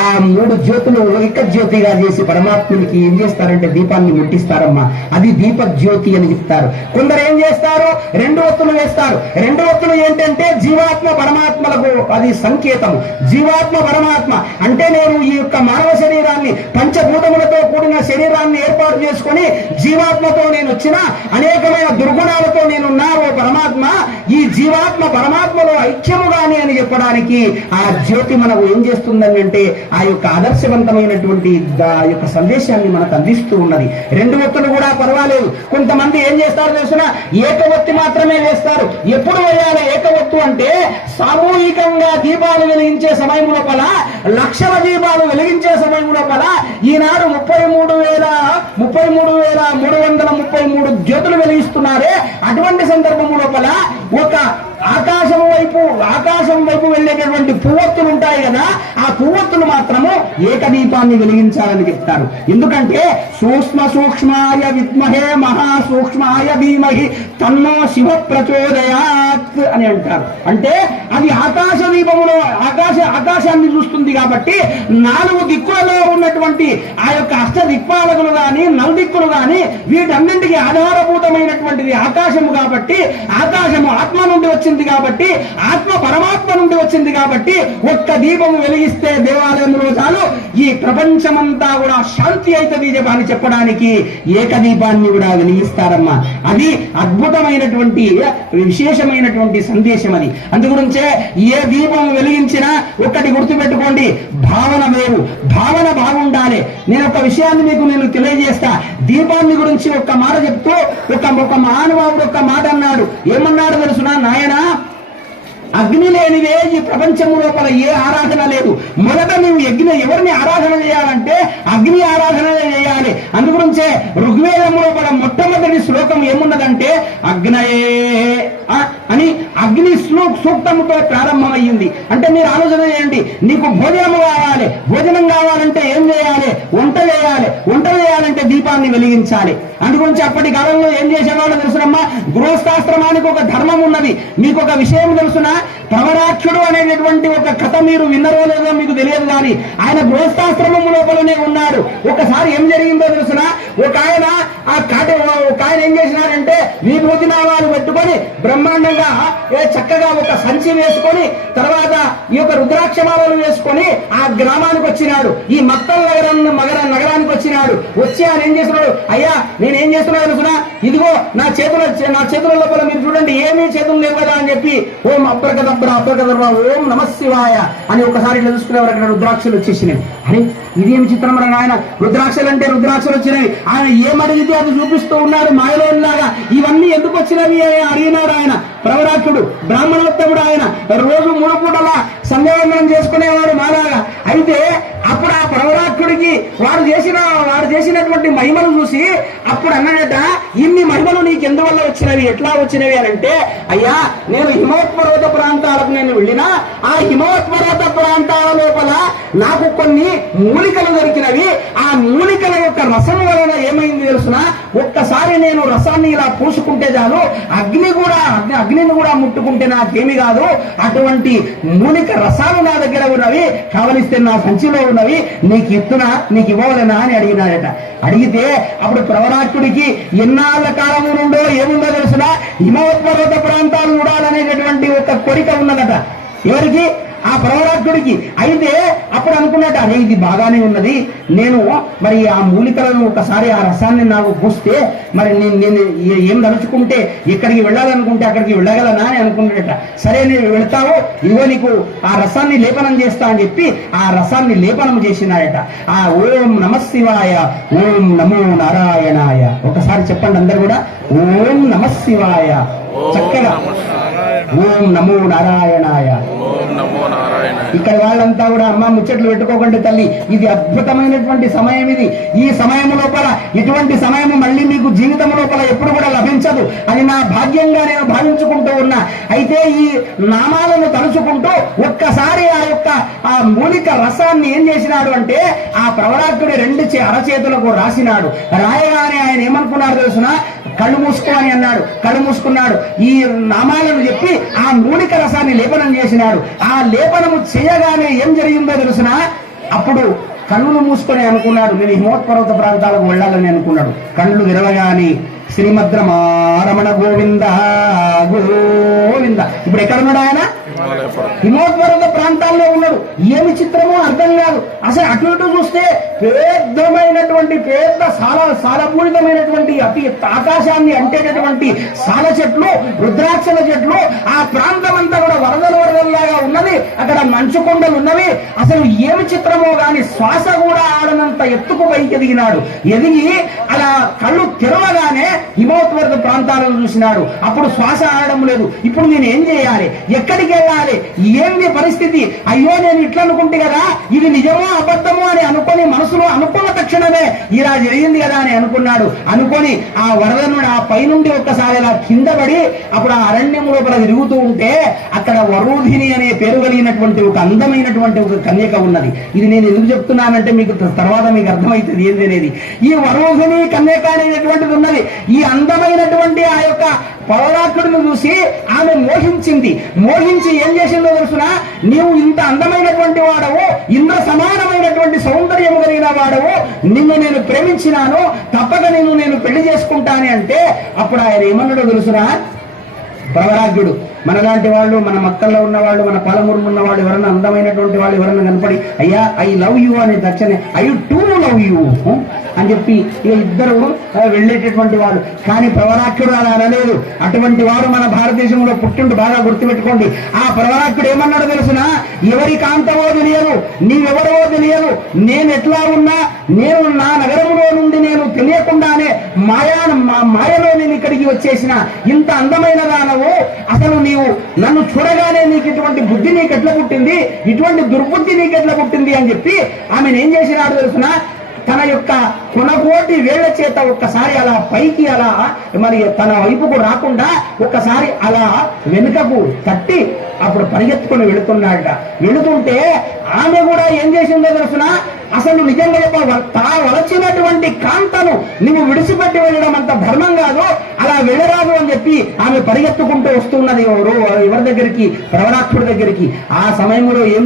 ఆ 3 జ్యోతులు ఏక జ్యోతిగా చేసి పరమాత్మునికి ఏం చేస్తారంటే దీపాన్ని ముట్టిస్తారమ్మా. అది దీప జ్యోతి అని చెప్తారు. కొందరు ఏం చేస్తారు, 2 ఒత్తులు వేస్తారు. 2 ఒత్తులు ఏంటంటే జీవాత్మ పరమాత్మలకు అది సంకేతము. జీవాత్మ పరమాత్మ అంటే నేను ఈ యొక్క మానవ శరీరాన్ని పంచభూతములతో కూడిన శరీరాన్ని ఏర్పాటు చేసుకుని జీవాత్మతో నేను వచ్చిన అనేకమైన దుర్గుణాలతో నేనున్నా ఓ పరమాత్మ, ఈ జీవాత్మ పరమాత్మలో ఐక్యముగాని అని చెప్పడానికి ఆ జ్యోతి మనకు ఏం చేస్తుందని అంటే ఆ యొక్క ఆదర్శవంతమైనటువంటి ఆ యొక్క సందేశాన్ని మనకు అందిస్తూ ఉన్నది. 2 ఒత్తులు కూడా పర్వాలేదు. కొంతమంది ఏం చేస్తారు తెలుసిన, ఏకవత్తి మాత్రమే వేస్తారు. ఎప్పుడు వేయాలి ఏకవత్తు అంటే సామూహికంగా దీపాలు వెలిగించే సమయం లోపల, లక్షల దీపాలు వెలిగించే సమయం లోపల ఈనాడు 33,333 జ్యోతులు వెలిగిస్తున్నారే. అటువంటి సందర్భం లోపల ఒక ఆకాశం వైపు వెళ్ళేటటువంటి పువ్వొత్తులు ఉంటాయి కదా, ఆ పువ్వొత్తులు మాత్రము ఏకదీపాన్ని వెలిగించాలని చెప్తారు. ఎందుకంటే సూక్ష్మాయ విద్మహే మహాసూక్ష్మాయ ధీమహి తన్నో శివ ప్రచోదయాత్ అని అంటారు. అంటే అది ఆకాశ దీపములో ఆకాశాన్ని చూస్తుంది కాబట్టి 4 దిక్కులలో ఉన్నటువంటి ఆ యొక్క అష్ట దిక్పాలకులు గాని, నలుదిక్కులు గాని వీటన్నింటికి ఆధారభూతమైనటువంటిది ఆకాశము కాబట్టి, ఆకాశము ఆత్మ నుండి వచ్చింది కాబట్టి, ఆత్మ పరమాత్మ నుండి వచ్చింది కాబట్టి ఒక్క దీపము వెలిగిస్తే దేవాలయంలో చాలు ఈ ప్రపంచమంతా కూడా శాంతి అవుతుంది అని చెప్పడానికి ఏకదీపాన్ని కూడా వెలిగిస్తారమ్మా. అది అద్భుతమైనటువంటి విశేషమైనటువంటి సందేశం అది. అందుగురించే ఏ దీపం వెలిగించినా ఒక్కటి గుర్తుపెట్టుకోండి, భావన వేరు, భావన బాగుండాలి. నేను ఒక విషయాన్ని నేను తెలియజేస్తా. దీపాన్ని గురించి ఒక్క మాట చెప్తూ ఒక మహానుభావుడు ఒక్క మాట అన్నాడు. ఏమన్నాడు తెలుసునా, నాయనా అగ్ని లేనిదే ఈ ప్రపంచము లోపల ఏ ఆరాధన లేదు. మొదట నువ్వు ఎవరిని ఆరాధన చేయాలంటే అగ్ని ఆరాధన చేయాలి. అందుగురించే ఋగ్వేదము లోపల మొట్టమొదటి శ్లోకం ఏమున్నదంటే అగ్నయే అని అగ్ని సూక్తముతో ప్రారంభమయ్యింది. అంటే మీరు ఆలోచన చేయండి, నీకు భోజనం కావాలంటే ఏం చేయాలి, వంట చేయాలంటే దీపాన్ని వెలిగించాలి. అందుగురించి అప్పటి కాలంలో ఏం చేసేవాళ్ళు తెలుసునమ్మా, గృహస్థాశ్రమానికి ఒక ధర్మం ఉన్నది. మీకు ఒక విషయం తెలుసునా, ప్రవరాక్షుడు అనేటటువంటి ఒక కథ మీరు విన్నరో లేదో మీకు తెలియదు, కానీ ఆయన గృహస్థాశ్రమము లోపలనే ఉన్నాడు. ఒకసారి ఏం జరిగిందో తెలుసునా, ఒక ఆయన ఏం చేసినారంటే విభూతి నామాలు పెట్టుకొని బ్రహ్మాండంగా చక్కగా ఒక సంచి వేసుకొని తర్వాత ఈ యొక్క రుద్రాక్షమాలను వేసుకొని ఆ గ్రామానికి వచ్చినాడు. ఈ మత్తల్ నగరానికి వచ్చినాడు. వచ్చి ఆయన ఏం చేస్తున్నాడు, అయ్యా నేనేం చేస్తున్నా తెలుసునా, ఇదిగో నా చేతుల లోపల మీరు చూడండి ఏమీ చేతులు లేవు కదా అని చెప్పి ఓం అప్రకదబ్ర ఓం నమశివాయ అని ఒకసారి ఇట్లా చూసుకునేవారు. అక్కడ రుద్రాక్షలు వచ్చేసినాయి. అని ఇదేమి చిత్రం ఆయన, రుద్రాక్షలు అంటే రుద్రాక్షలు వచ్చినాయి. ఆయన ఏమడిగితే అది చూపిస్తూ ఉన్నాడు మాయలోలాగా. ఇవన్నీ ఎందుకు వచ్చినవి అడిగినాడు ఆయన. ప్రవరాక్షుడు బ్రాహ్మణోత్తముడు ఆయన, రోజు 3 పూటలా సంధ్యావందనం చేసుకునేవాడు మాలాగా. అయితే అప్పుడు ఆ ప్రవరాక్షుడికి వాడు చేసినటువంటి మహిమలు చూసి అప్పుడు అన్నాడట, ఇన్ని మహిమలు నీకు ఎందువల్ల వచ్చినవి, ఎట్లా వచ్చినవి అని అంటే అయ్యా నేను హిమోత్పర్వత ప్రాంతాలకు నేను వెళ్ళినా ఆ హిమోత్పర్వత ప్రాంతాల లోపల నాకు కొన్ని మూలికలు దొరికినవి. ఆ మూలికల యొక్క రసం వలన ఏమైంది తెలుసునా, ఒక్కసారి నేను రసాన్ని ఇలా పూసుకుంటే చాలు అగ్నిని కూడా ముట్టుకుంటే నాకేమి కాదు. అటువంటి మూలిక రసాలు నా దగ్గర ఉన్నవి, కావలిస్తే నా సంచిలో ఉన్నవి, నీకు ఇస్తున్నా, నీకు ఇవ్వవలనా అని అడిగినాడట. అడిగితే అప్పుడు ప్రవరాక్షుడికి ఎన్నాళ్ళ కాలము నుండో ఏముందో తెలుసునా, హిమోత్పర్వత ప్రాంతాలు చూడాలనేటటువంటి ఒక కోరిక ఉన్నదట. ఎవరికి? ఆ ప్రవరాక్షుడికి. అయితే అప్పుడు అనుకున్నట్టు అరే ఇది బాగానే ఉన్నది, నేను మరి ఆ మూలికలను ఒకసారి ఆ రసాన్ని నాకు పూస్తే మరి నేను ఏం తలుచుకుంటే ఎక్కడికి వెళ్ళాలనుకుంటే అక్కడికి వెళ్ళగలనా అని అనుకున్నట్ట. సరే నేను వెళ్తావు, ఇవో నీకు ఆ రసాన్ని లేపనం చేస్తా అని చెప్పి ఆ రసాన్ని లేపనం చేసినాయట. ఆ ఓం నమః శివాయ, ఓం నమో నారాయణాయ. ఒకసారి చెప్పండి అందరు కూడా, ఓం నమః శివాయ. చక్కగా ఓం నమో నారాయణాయ. ఇక్కడ వాళ్ళంతా కూడా అమ్మ ముచ్చట్లు పెట్టుకోకండి తల్లి, ఇది అద్భుతమైనటువంటి సమయం. ఇది ఈ సమయం లోపల ఇటువంటి సమయం మళ్ళీ మీకు జీవితం లోపల ఎప్పుడు కూడా లభించదు. అది నా భాగ్యంగా నేను భావించుకుంటూ ఉన్నా. అయితే ఈ నామాలను తలుచుకుంటూ ఒక్కసారి ఆ మూలిక రసాన్ని ఏం చేసినాడు అంటే ఆ ప్రవరాక్షుడి రెండు అరచేతులకు రాసినాడు. రాయగానే ఆయన ఏమనుకున్నాడు తెలుసునా, కళ్ళు మూసుకో అని అన్నాడు. కళ్ళు మూసుకున్నాడు. ఈ నామాలను చెప్పి ఆ మూలిక రసాన్ని లేపనం చేసినాడు. ఆ లేపనము చేయగానే ఏం జరిగిందో తెలుసునా, అప్పుడు కన్నులు మూసుకొని అనుకున్నాడు నేను హిమోత్పర్వత ప్రాంతాలకు వెళ్ళాలని అనుకున్నాడు. కళ్ళు విరవగాని శ్రీమద్రమారమణ గోవింద గోవింద. ఇప్పుడు ఎక్కడున్నాడు ఆయన? హిమోత్పర్వత ప్రాంతాల్లో ఉన్నాడు. ఏమి చిత్రమో అర్థం కాదు. అసలు అటు ఇటు చూస్తే పెద్దమైనటువంటి పెద్ద సాలపూరితమైనటువంటి అతి ఆకాశాన్ని అంటేటటువంటి సాల చెట్లు, రుద్రాక్షల చెట్లు, ఆ ప్రాంతం అంతా కూడా వరదలాగా ఉన్నది. అక్కడ మంచు కొండలు ఉన్నవి. అసలు ఏమి చిత్రమో గాని శ్వాస కూడా ఆడనంత ఎత్తుకు పైకి ఎదిగినాడు. ఎదిగి అలా కళ్ళు తెరవగానే హిమోత్పర్వత ప్రాంతాలను చూసినాడు. అప్పుడు శ్వాస ఆడడం లేదు. ఇప్పుడు నేను ఏం చేయాలి, ఎక్కడికి వెళ్ళాలి, ఏంది పరిస్థితి? అయ్యో నేను ఇట్లా అనుకుంటే కదా, ఇది నిజమో అబద్ధమో అని అనుకొని మనసులో అనుకున్న తక్షణమే ఇలా జరిగింది కదా అని అనుకున్నాడు. అనుకొని ఆ వరదను ఆ పైనుండి ఒక్కసారి ఇలా కింద పడి అప్పుడు ఆ అరణ్యం లోపల తిరుగుతూ ఉంటే అక్కడ వరూధిని అనే పేరు కలిగినటువంటి ఒక అందమైనటువంటి ఒక కన్యక ఉన్నది. ఇది నేను ఎందుకు చెప్తున్నానంటే మీకు తర్వాత మీకు అర్థమవుతుంది ఏంది అనేది. ఈ వరూధిని కన్యక అనేటువంటిది ఉన్నది. ఈ అందమైనటువంటి ఆ యొక్క ప్రవరాక్షుడిని చూసి ఆమె మోహించింది. మోహించి ఏం చేసిందో తెలుసునా, నీవు ఇంత అందమైనటువంటి వాడవు, ఇంద్ర సమానమైనటువంటి సౌందర్యము కలిగిన వాడవు, నిన్ను నేను ప్రేమించినాను, తప్పక నేను పెళ్లి చేసుకుంటాను అంటే అప్పుడు ఆయన ఏమన్నాడో తెలుసునా, ప్రవరాజ్ఞుడు మనలాంటి వాళ్ళు, మన మక్కల్లో ఉన్నవాళ్ళు, మన పాలమూరు ఉన్నవాళ్ళు ఎవరన్నా అందమైనటువంటి వాళ్ళు ఎవరన్నా కనపడి అయ్యా ఐ లవ్ యూ అనే తక్షణే ఐ టు లవ్ యూ అని చెప్పి ఇద్దరు వెళ్ళేటటువంటి వాడు. కానీ ప్రవరాక్షుడు అలా అనలేదు. అటువంటి వాడు మన భారతదేశంలో పుట్టిండు, బాగా గుర్తుపెట్టుకోండి. ఆ ప్రవరాక్షుడు ఏమన్నాడో తెలుసునా, ఎవరి కాంతవో తెలియదు, నీవెవరో తెలియదు, నేను ఎట్లా ఉన్నా, నేను నా నగరంలో నుండి నేను తెలియకుండానే మాయలో నేను ఇక్కడికి వచ్చేసిన, ఇంత అందమైన దానవు, అసలు నీవు నన్ను చూడగానే నీకు ఇటువంటి బుద్ధి నీకెట్లా పుట్టింది, ఇటువంటి దుర్బుద్ధి నీకెట్లా పుట్టింది అని చెప్పి ఆమెను ఏం చేసినాడు తెలుసునా, తన యొక్క కొనగోటి వేళ్ల చేత ఒక్కసారి అలా పైకి అలా మరి తన వైపుకు రాకుండా ఒక్కసారి అలా వెనుకకు తట్టి అప్పుడు పరిగెత్తుకుని వెళుతున్నాడట. వెళుతుంటే ఆమె కూడా ఏం చేసిందో తెలుసునా, అసలు నిజంగా వలచినటువంటి కాంతను నువ్వు విడిచిపెట్టి వెళ్ళడం అంత ధర్మం కాదు, అలా వెళ్ళరాదు అని చెప్పి ఆమె పరిగెత్తుకుంటూ వస్తున్నది ఎవరి దగ్గరికి, ప్రవరాక్షుడి దగ్గరికి. ఆ సమయంలో ఏం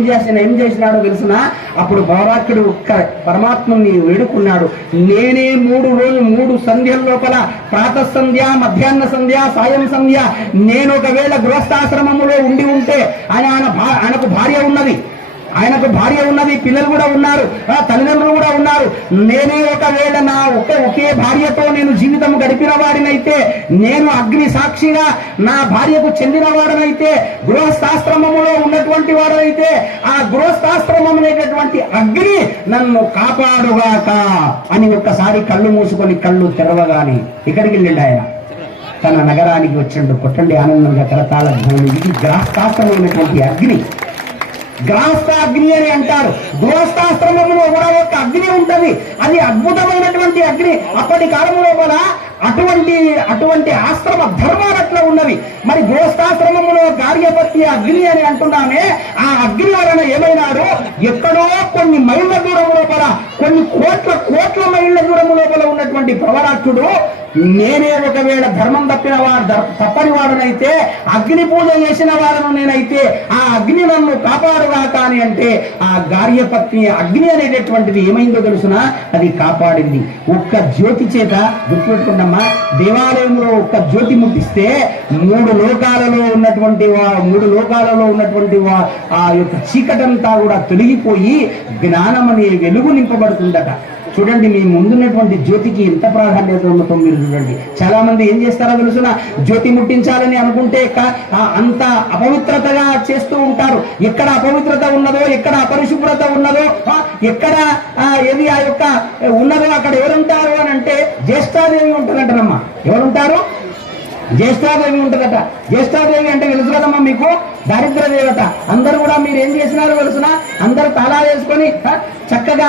చేసినాడో తెలుసునా, అప్పుడు ప్రవరాక్షుడు ఒక్క పరమాత్మని వేడుకున్నాడు. నేనే 3 సంధ్యల లోపల ప్రాతః సంధ్య, మధ్యాహ్న సంధ్య, సాయం సంధ్య, నేను ఒకవేళ గృహస్థాశ్రమములో ఉండి ఉంటే ఆయనకు భార్య ఉన్నది, పిల్లలు కూడా ఉన్నారు, తల్లిదండ్రులు కూడా ఉన్నారు. నేనే ఒకవేళ నా ఒకే భార్యతో నేను జీవితం గడిపిన వాడినైతే, నేను అగ్ని సాక్షిగా నా భార్యకు చెందిన వాడనైతే, గృహస్థాశ్రమములో ఉన్నటువంటి వాడనైతే, ఆ గృహస్థాశ్రమం అనేటటువంటి అగ్ని నన్ను కాపాడుగాక అని ఒక్కసారి కళ్ళు మూసుకొని కళ్ళు తెరవగాని ఎక్కడికి వెళ్ళండి ఆయన, తన నగరానికి వచ్చిండు. కొట్టండి ఆనందంగా కరతాళ ధ్వని. ఇది గృహస్థాశ్రమైనటువంటి అగ్ని. గ్రాస్తాగ్ని అని అంటారు. గృహస్థాశ్రమంలో కూడా ఒక అగ్ని ఉంటది. అది అద్భుతమైనటువంటి అగ్ని. అప్పటి కాలంలో కూడా అటువంటి ఆశ్రమ ధర్మాలు అట్లా ఉన్నవి. మరి గృహస్థాశ్రమంలో కార్యపత్య అగ్ని అని అంటున్నామే, ఆ అగ్ని వలన ఏమైనాడు, ఎక్కడో కొన్ని మైళ్ళ దూరం లోపల, కొన్ని కోట్ల మైళ్ళ దూరం లోపల ఉన్నటువంటి ప్రవరాక్షుడు, నేనే ఒకవేళ ధర్మం తప్పని వాడునైతే, అగ్ని పూజ చేసిన వాడను నేనైతే, ఆ అగ్ని నన్ను కాపాడుగాక అని అంటే, ఆ గార్యపత్ని అగ్ని అనేటటువంటిది ఏమైందో తెలుసునా, అది కాపాడింది. ఒక్క జ్యోతి చేత గుర్తుపెట్టుకున్నమ్మా, దేవాలయంలో ఒక్క జ్యోతి ముట్టిస్తే మూడు లోకాలలో ఉన్నటువంటి ఆ యొక్క చీకటంతా కూడా తొలగిపోయి జ్ఞానం అనే వెలుగు నింపబడుతుందట. చూడండి, మీ ముందున్నటువంటి జ్యోతికి ఎంత ప్రాధాన్యత ఉందో మీరు చూడండి. చాలా మంది ఏం చేస్తారో తెలుసునా, జ్యోతి ముట్టించాలని అనుకుంటే అంత అపవిత్రతగా చేస్తూ ఉంటారు. ఎక్కడ అపవిత్రత ఉన్నదో, ఎక్కడ అపరిశుభ్రత ఉన్నదో, ఎక్కడ ఏది ఆ యొక్క ఉన్నదో అక్కడ ఎవరుంటారు అని అంటే జ్యేష్ఠాదేవి ఉంటుందంటనమ్మా. ఎవరుంటారు? జ్యేష్ఠాదేవి ఉంటుందట. జ్యేష్ఠాదేవి అంటే తెలుసు కదమ్మా మీకు, దారిద్ర దేవత. అందరూ కూడా మీరు ఏం చేసినారో తెలుసునా, అందరూ తాళాలు వేసుకొని చక్కగా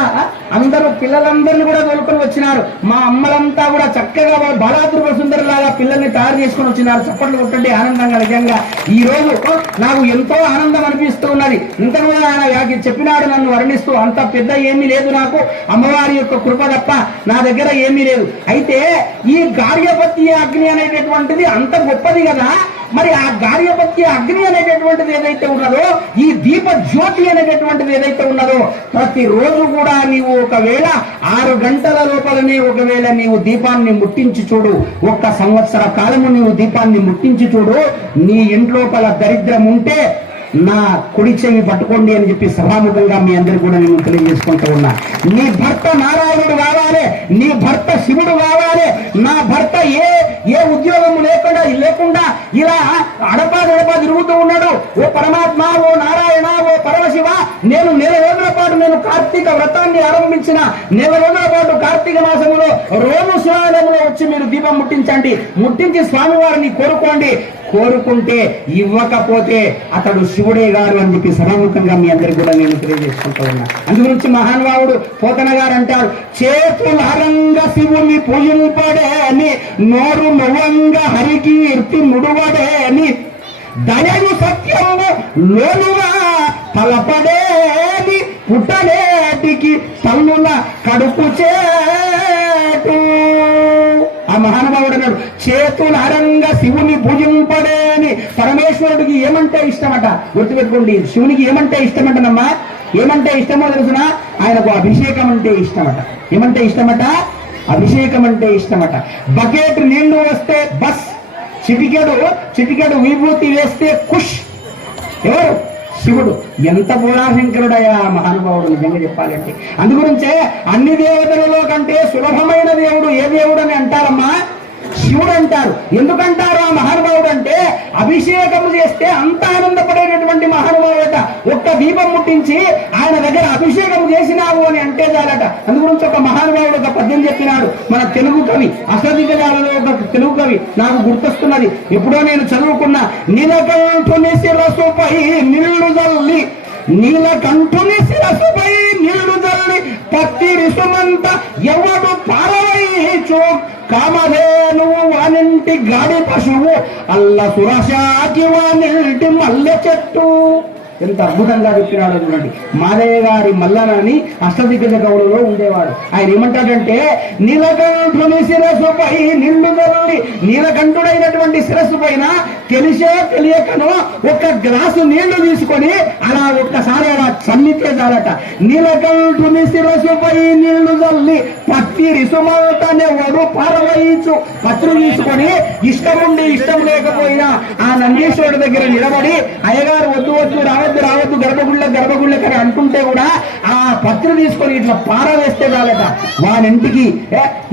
అందరూ పిల్లలందరినీ కూడా తోలుకొని వచ్చినారు. మా అమ్మలంతా కూడా చక్కగా బాలాత్రిపుర సుందరిలాగా పిల్లల్ని తయారు చేసుకొని వచ్చినారు. చప్పట్లు కొట్టండి ఆనందంగా. నిజంగా ఈ రోజు నాకు ఎంతో ఆనందం అనిపిస్తూ ఉన్నది. ఇంత కూడా ఆయన చెప్పినాడు నన్ను వర్ణిస్తూ, అంత పెద్ద ఏమీ లేదు నాకు, అమ్మవారి యొక్క కృప తప్ప నా దగ్గర ఏమీ లేదు. అయితే ఈ గార్యపత్య అగ్ని అనేటటువంటిది అంత గొప్పది కదా. మరి ఆ గార్యపత్య అగ్ని అనేటటువంటిది ఏదైతే ఉన్నదో, ఈ దీప జ్యోతి అనేటటువంటిది ఏదైతే ఉన్నదో, ప్రతిరోజు కూడా నీవు ఒకవేళ 6 గంటల లోపలనే ఒకవేళ నీవు దీపాన్ని ముట్టించి చూడు, 1 సంవత్సర కాలము నీవు దీపాన్ని ముట్టించి చూడు, నీ ఇంట్లోపల దరిద్రం ఉంటే నా కుడి చెవి పట్టుకోండి అని చెప్పి సభాముఖంగా మీ అందరూ కూడా నేను తెలియజేసుకుంటూ ఉన్నా. నీ భర్త నారాయణుడు కావాలి, నీ భర్త శివుడు కావాలి. నా భర్త ఏ ఉద్యోగము లేకుండా ఇలా అడపా తిరుగుతూ ఉన్నాడు. ఓ పరమాత్మ, ఓ నారాయణ, ఓ పరమశివ, నేను 1 రోజుల పాటు నేను కార్తీక వ్రతాన్ని ఆరంభించిన 1 రోజుల పాటు కార్తీక మాసంలో రోజు శివాలయంలో వచ్చి మీరు దీపం ముట్టించి స్వామివారిని కోరుకుంటే ఇవ్వకపోతే అతడు శివుడే గారు అని చెప్పి సభాముఖంగా మీ అందరికి కూడా నేను తెలియజేసుకుంటూ ఉన్నా. అందుగురించి మహానుభావుడు పోతన గారు అంటారు, చేతులారంగా శివుని పూజింపడేని, నోరు నవ్వంగా హరికీర్తి ముడువడేని, దయను సత్యము లోనుగా తలపడేని, పుట్టనేటికి తల్లుల కడుపు చేటు. ఆ మహానుభావుడు అన్నాడు, చేతులారంగా శివుని పూజింపడేని. పరమేశ్వరుడికి ఏమంటే ఇష్టమట, గుర్తుపెట్టుకోండి. శివునికి ఏమంటే ఇష్టమటనమ్మా, ఏమంటే ఇష్టమో తెలుసున, ఆయనకు అభిషేకం అంటే ఇష్టమట. ఏమంటే ఇష్టమట? అభిషేకం అంటే ఇష్టమట. బకెట్ నీళ్లు వస్తే బస్, చిటికెడు విభూతి వేస్తే కుష్. ఎవరు? శివుడు. ఎంత పూర్ణాశంకరుడయ్యా మహానుభావుడు నిజంగా చెప్పాలంటే. అందుగురించే అన్ని దేవతలలో కంటే సులభమైన దేవుడు ఏ దేవుడు అని అంటారమ్మా? శివుడు అంటారు. ఎందుకంటారు ఆ మహానుభావుడు అంటే, అభిషేకం చేస్తే అంత ఆనందపడేటటువంటి మహానుభావుడట. 1 దీపం ముట్టించి ఆయన దగ్గర అభిషేకం చేసినావు అని అంటే చాలట. అందుగురించి ఒక మహానుభావుడు ఒక పద్యం చెప్పినాడు. మన తెలుగు కవి, అష్టదిగ్గజాలలో ఒక తెలుగు కవి నాకు గుర్తొస్తున్నది. ఎప్పుడో నేను చదువుకున్న, నీలకంఠుని శిరస్సుపై నీళ్లు జల్లి, నీలకంఠుని శిరస్సుపై నీళ్లు జల్లి, పత్తి రిసుమంత ఎవడు పారవైచు, కామధేను వానింటి గాడి పశువు, అల్ల సురశాకి వానింటి మల్లె చెట్టు. ఎంత అద్భుతంగా చెప్పినాడు చూడండి. మాదయ్య గారి మల్లనని అష్టదిగ్గజ గౌడలో ఉండేవాడు. ఆయన ఏమంటాడంటే, నీలకంఠుని శిరస్సుపై నిండు జల్లి, నీలకంఠుడైనటువంటి శిరస్సు పైన తెలియకను 1 గ్లాసు నీళ్లు తీసుకొని అలా ఒక్కసారి అలా చల్లితే చాలట. నీలకంఠుని శిరస్సుపై నీళ్లు జల్లి, పత్తి రిసుమతనే వడు పారవయించు. పత్రు తీసుకొని ఇష్టముండి ఇష్టం లేకపోయినా ఆ నందీశ్వరుడి దగ్గర నిలబడి, అయ్యగారు వద్దు రావద్దు గర్భగుళ్ళ కని అంటుంటే కూడా ఆ పత్రి తీసుకొని ఇట్లా పారవేస్తే చాలట. వారింటికి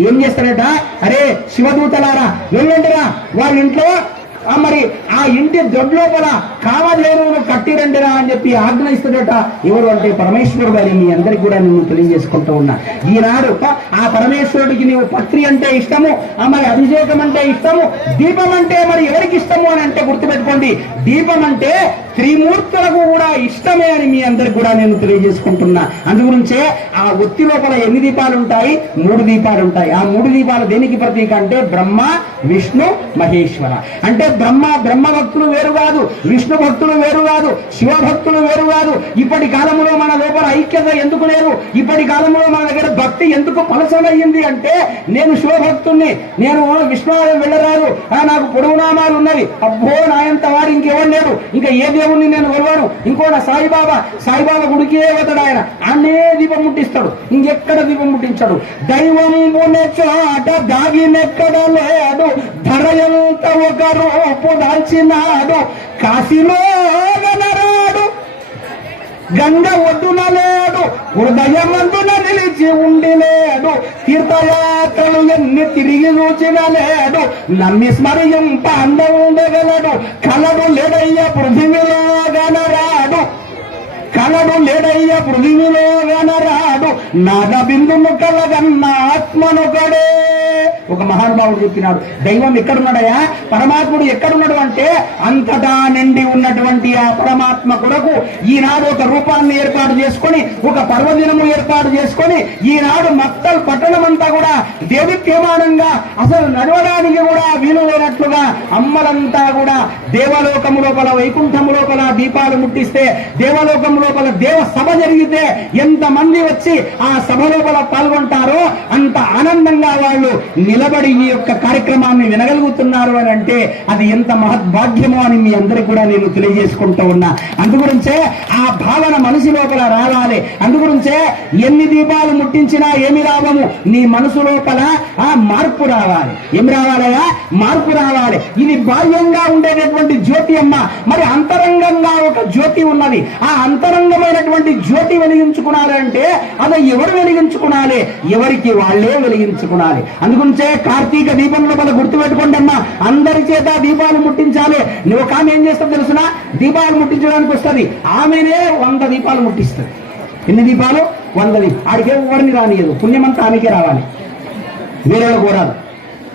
ఏం చేస్తారట, అరే శివదూతలారా వెళ్ళండిరా వాళ్ళ ఇంట్లో మరి ఆ ఆ ఇంటి దొడ్లోపల కామధేనువును కట్టిరండిరా అని చెప్పి ఆజ్ఞ ఇస్తున్నట. ఎవరు అంటే పరమేశ్వరుడు అని మీ అందరికి కూడా నేను తెలియజేసుకుంటూ ఉన్నా. ఈనాడు ఆ పరమేశ్వరుడికి నీవు పత్రి అంటే ఇష్టము, మరి అభిషేకం అంటే ఇష్టము, దీపం అంటే మరి ఎవరికి ఇష్టము అని అంటే గుర్తుపెట్టుకోండి, దీపం అంటే త్రిమూర్తులకు కూడా ఇష్టమే అని మీ అందరికి కూడా నేను తెలియజేసుకుంటున్నా. అందుగురించే ఆ ఒత్తి లోపల ఎన్ని దీపాలు ఉంటాయి? 3 దీపాలు ఉంటాయి. ఆ 3 దీపాలు దేనికి ప్రతీక అంటే బ్రహ్మ, విష్ణు, మహేశ్వర. అంటే బ్రహ్మ భక్తులు వేరు కాదు, విష్ణు భక్తులు వేరు కాదు, శివ భక్తులు వేరు కాదు. ఇప్పటి కాలంలో మన లోపల ఐక్యత ఎందుకు లేదు? ఇప్పటి కాలంలో మన దగ్గర భక్తి ఎందుకు పలసనయ్యింది అంటే, నేను శివభక్తుణ్ణి, నేను విష్ణువాలయం వెళ్ళరాదు, నాకు పొడవు నామాలు ఉన్నవి, అబ్బో నాయంత వాడు ఇంకెవరు లేడు, ఇంకా ఏ దేవుణ్ణి నేను వెళ్ళాను, ఇంకో నా సాయిబాబా గుడికే పోతాడు, ఆయన అన్నే దీపం ముట్టిస్తాడు, ఇంకెక్కడ దీపం ముట్టించాడు. దైవం చాట దాగినెక్కడ లేడు, ధర ఎంత ఒక రూపు దాల్చినాడు, కాశీలో గనరాడు, గంగ ఒడ్డున లేడు, హృదయమందున నిలిచి ఉండి లేడు, తీర్థయాత్రలు ఎన్ని తిరిగి చూచిన లేడు, నమ్మి స్మరింప అందగలడు, కలడు లేడయ్య పృథివిలో గనరాడు, కలడు లేడయ్య పృథివిలో గనరాడు, నాగబిందును కలగన్న ఆత్మనొకడే. ఒక మహానుభావుడు చెప్పినాడు, దైవం ఎక్కడున్నాడయా, పరమాత్ముడు ఎక్కడున్నాడు అంటే, అంతటా నిండి ఉన్నటువంటి ఆ పరమాత్మ కొరకు ఈనాడు ఒక రూపాన్ని ఏర్పాటు చేసుకొని, ఒక పర్వదినము ఏర్పాటు చేసుకొని, ఈనాడు మక్తల్ పట్టణం అంతా కూడా దేదీప్యమానంగా అసలు నడవడానికి కూడా వీలు లేనట్లుగా అమ్మలంతా కూడా దేవలోకము లోపల, వైకుంఠము లోపల దీపాలు ముట్టిస్తే, దేవలోకము లోపల దేవ సభ జరిగితే ఎంత మంది వచ్చి ఆ సభ లోపల పాల్గొంటారో అంత ఆనందంగా వాళ్ళు నిలబడి ఈ యొక్క కార్యక్రమాన్ని వినగలుగుతున్నారు అని అంటే అది ఎంత మహద్భాగ్యమో అని మీ అందరికి కూడా నేను తెలియజేసుకుంటూ ఉన్నా. అందుగురించే ఆ భావన మనిషి లోపల రావాలి. అందుగురించే ఎన్ని దీపాలు ముట్టించినా ఏమి లాభము, నీ మనసు లోపల ఆ మార్పు రావాలి. ఏమి రావాలయా? మార్పు రావాలి. ఇది బాహ్యంగా ఉండేటటువంటి జ్యోతి అమ్మ, మరి అంతరంగంగా ఒక జ్యోతి ఉన్నది. ఆ అంతరంగమైనటువంటి జ్యోతి వెలిగించుకున్నారంటే అది ఎవరు వెలిగించుకునాలి? ఎవరికి వాళ్ళే వెలిగించుకునాలి. అందుగురించే కార్తీక దీపం లోపల గుర్తుపెట్టుకోండి అమ్మా, అందరి చేత దీపాలు ముట్టించాలి. నువ్వు ఒక ఆమె ఏం చేస్తావు తెలుసునా? దీపాలు ముట్టించడానికి వస్తుంది, ఆమెనే 100 దీపాలు ముట్టిస్తుంది. ఎన్ని దీపాలు? 100 దీపాలు. ఆడికే ఎవరిని రానియదు, పుణ్యమంతా ఆమెకే రావాలి, వేరే కోరాదు.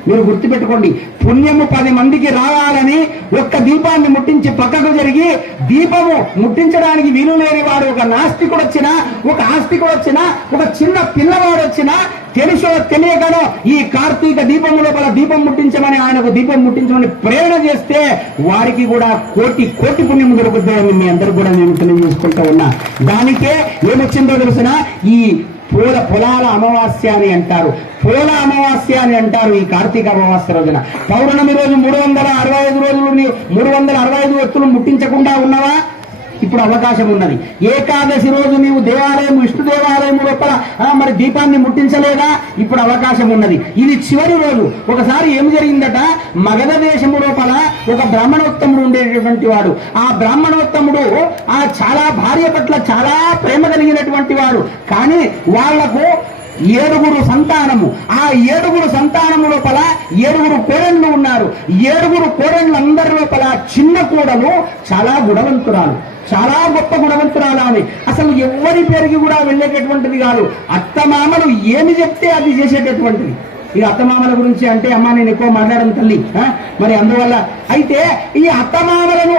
మీరు గుర్తుపెట్టుకోండి, పుణ్యము 10 మందికి రావాలని ఒక్క దీపాన్ని ముట్టించి పక్కకు జరిగి, దీపము ముట్టించడానికి వీలు లేని వాడు ఒక నాస్తికుడు వచ్చినా, ఒక ఆస్తికుడు వచ్చినా, ఒక చిన్న పిల్లవాడు వచ్చినా, తెలుసో తెలియకనో ఈ కార్తీక దీపము లోపల దీపం ముట్టించమని, ఆయనకు దీపం ముట్టించమని ప్రేరణ చేస్తే వారికి కూడా కోటి పుణ్యం దొరుకుతుందని మీ అందరూ కూడా నేను తెలియజేసుకుంటూ ఉన్నా. దానికే ఏమొచ్చిందో తెలిసిన, ఈ పొలాల అమావాస్య అని అంటారు, పోల అమావాస్య అని అంటారు. ఈ కార్తీక అమావాస్య రోజున పౌర్ణమి రోజు 365 రోజులు 365 ఒత్తులు ముట్టించకుండా ఉన్నావా? ఇప్పుడు అవకాశం ఉన్నది. ఏకాదశి రోజు నీవు దేవాలయం, విష్ణు దేవాలయం లోపల మరి దీపాన్ని ముట్టించలేదా? ఇప్పుడు అవకాశం ఉన్నది. ఇది చివరి రోజు. ఒకసారి ఏం జరిగిందట, మగధ దేశము లోపల ఒక బ్రాహ్మణోత్తముడు ఉండేటటువంటి వాడు. ఆ బ్రాహ్మణోత్తముడు ఆ చాలా భార్య పట్ల చాలా ప్రేమ కలిగినటువంటి వాడు. కానీ వాళ్లకు 7 సంతానము. ఆ 7 సంతానము లోపల 7 కోడళ్ళు ఉన్నారు. 7 కోడళ్ళు అందరి లోపల చిన్న కోడలు చాలా గుణవంతురాలు, చాలా గొప్ప గుణవంతురాలు. ఆమె అసలు ఎవరి పేరుకి కూడా వెళ్ళేటటువంటిది కాదు. అత్తమామలు ఏమి చెప్తే అది చేసేటటువంటిది. ఇక అత్తమామల గురించి అంటే అమ్మ నేను ఎక్కువ మాట్లాడను తల్లి, మరి అందువల్ల అయితే ఈ అత్తమామలను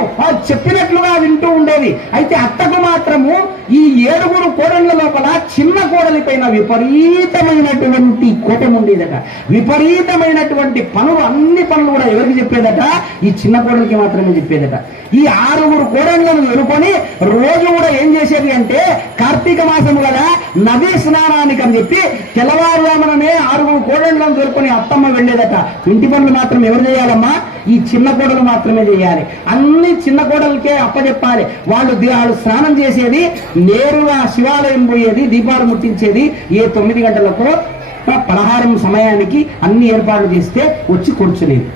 చెప్పినట్లుగా వింటూ ఉండేది. అయితే అత్తకు మాత్రము ఈ 7 కోడళ్ల లోపల చిన్న కోడలి పైన విపరీతమైనటువంటి కోపం ఉండేదట. విపరీతమైనటువంటి పనులు, అన్ని పనులు కూడా ఎవరికి చెప్పేదట? ఈ చిన్న కోడలికి మాత్రమే చెప్పేదట. ఈ 6 కోడళ్లను ఎన్నుకొని రోజు కూడా ఏం చేసేది అంటే, కార్తీక మాసము కదా నదీ స్నానానికి అని చెప్పి తెల్లవారుజాముననే 6 కోడళ్లను దొరుకుని అత్తమ్మ వెళ్ళేదట. ఇంటి పనులు మాత్రం ఎవరు చేయాలమ్మా? ఈ చిన్న కోడలు మాత్రమే చేయాలి. అన్ని చిన్న కోడలకే అప్పచెప్పాలి. వాళ్ళు స్నానం చేసేది, నేరుగా శివాలయం పోయేది, దీపాలు ముట్టించేది. ఏ 9 గంటలకు పలహారం సమయానికి అన్ని ఏర్పాట్లు చేస్తే వచ్చి కూర్చునేది.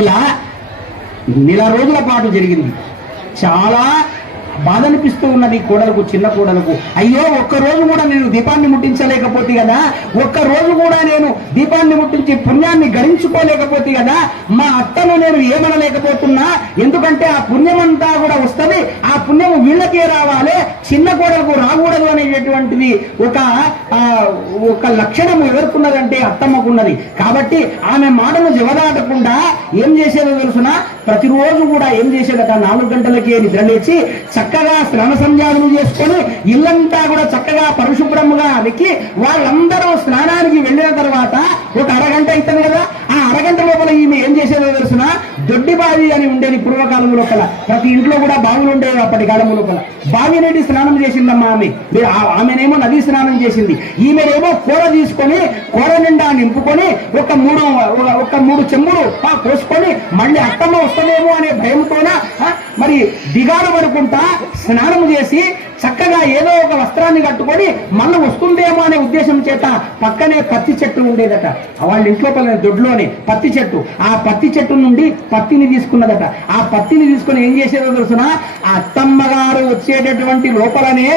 ఇలా నెల రోజుల పాటు జరిగింది. చాలా బాధ అనిపిస్తూ ఉన్నది కోడలకు, చిన్న కోడలకు. అయ్యో ఒక్కరోజు కూడా నేను దీపాన్ని ముట్టించలేకపోతే కదా, ఒక్కరోజు కూడా నేను దీపాన్ని ముట్టించి పుణ్యాన్ని గడించుకోలేకపోతే కదా, మా అత్తను నేను ఏమనలేకపోతున్నా, ఎందుకంటే ఆ పుణ్యం అంతా కూడా వస్తుంది, ఆ పుణ్యం వీళ్ళకే రావాలి, చిన్న కోడలకు రాకూడదు అనేటటువంటిది ఒక లక్షణం ఎవరుకున్నదంటే అత్తమ్మకున్నది. కాబట్టి ఆమె మాటను జవదాటకుండా ఏం చేసేదో తెలుసునా, ప్రతిరోజు కూడా ఏం చేసేదట, 4 గంటలకే నిద్రలేచి చక్కగా స్నాన సంధ్యాలు చేసుకొని ఇల్లంతా కూడా చక్కగా పరిశుభ్రముగా వెక్కి వాళ్ళందరూ స్నానానికి వెళ్ళిన తర్వాత ఒక అరగంట అవుతుంది కదా, ఆ అరగంట లోపల ఈమె ఏం చేసేదో తెలుసునా, దొడ్డి బావి అని ఉండేది పూర్వకాలం లోపల, ప్రతి ఇంట్లో కూడా బావులు ఉండేవి అప్పటి కాలం లోపల. బావి నీటి స్నానం చేసిందమ్మా ఆమె. ఆమెనేమో నదీ స్నానం చేసింది, ఈమెనేమో కూర తీసుకొని కూర నిండా నింపుకొని ఒక మూడు చెంబులు పోసుకొని మళ్ళీ అత్తమ్మ వస్తుందేమో అనే భయంతోన మరి దిగాలు పడుకుంటా స్నానం చేసి చక్కగా ఏదో ఒక వస్త్రాన్ని కట్టుకొని మళ్ళీ వస్తుందేమో అనే ఉద్దేశం చేత పక్కనే పత్తి చెట్టు ఉండేదట వాళ్ళ ఇంట్లో దొడ్లోనే పత్తి చెట్టు. ఆ పత్తి చెట్టు నుండి పత్తిని తీసుకున్నదట. ఆ పత్తిని తీసుకొని ఏం చేసేదో తెలుసునా, ఆ అత్తమ్మ గారు వచ్చేటటువంటి లోపలనే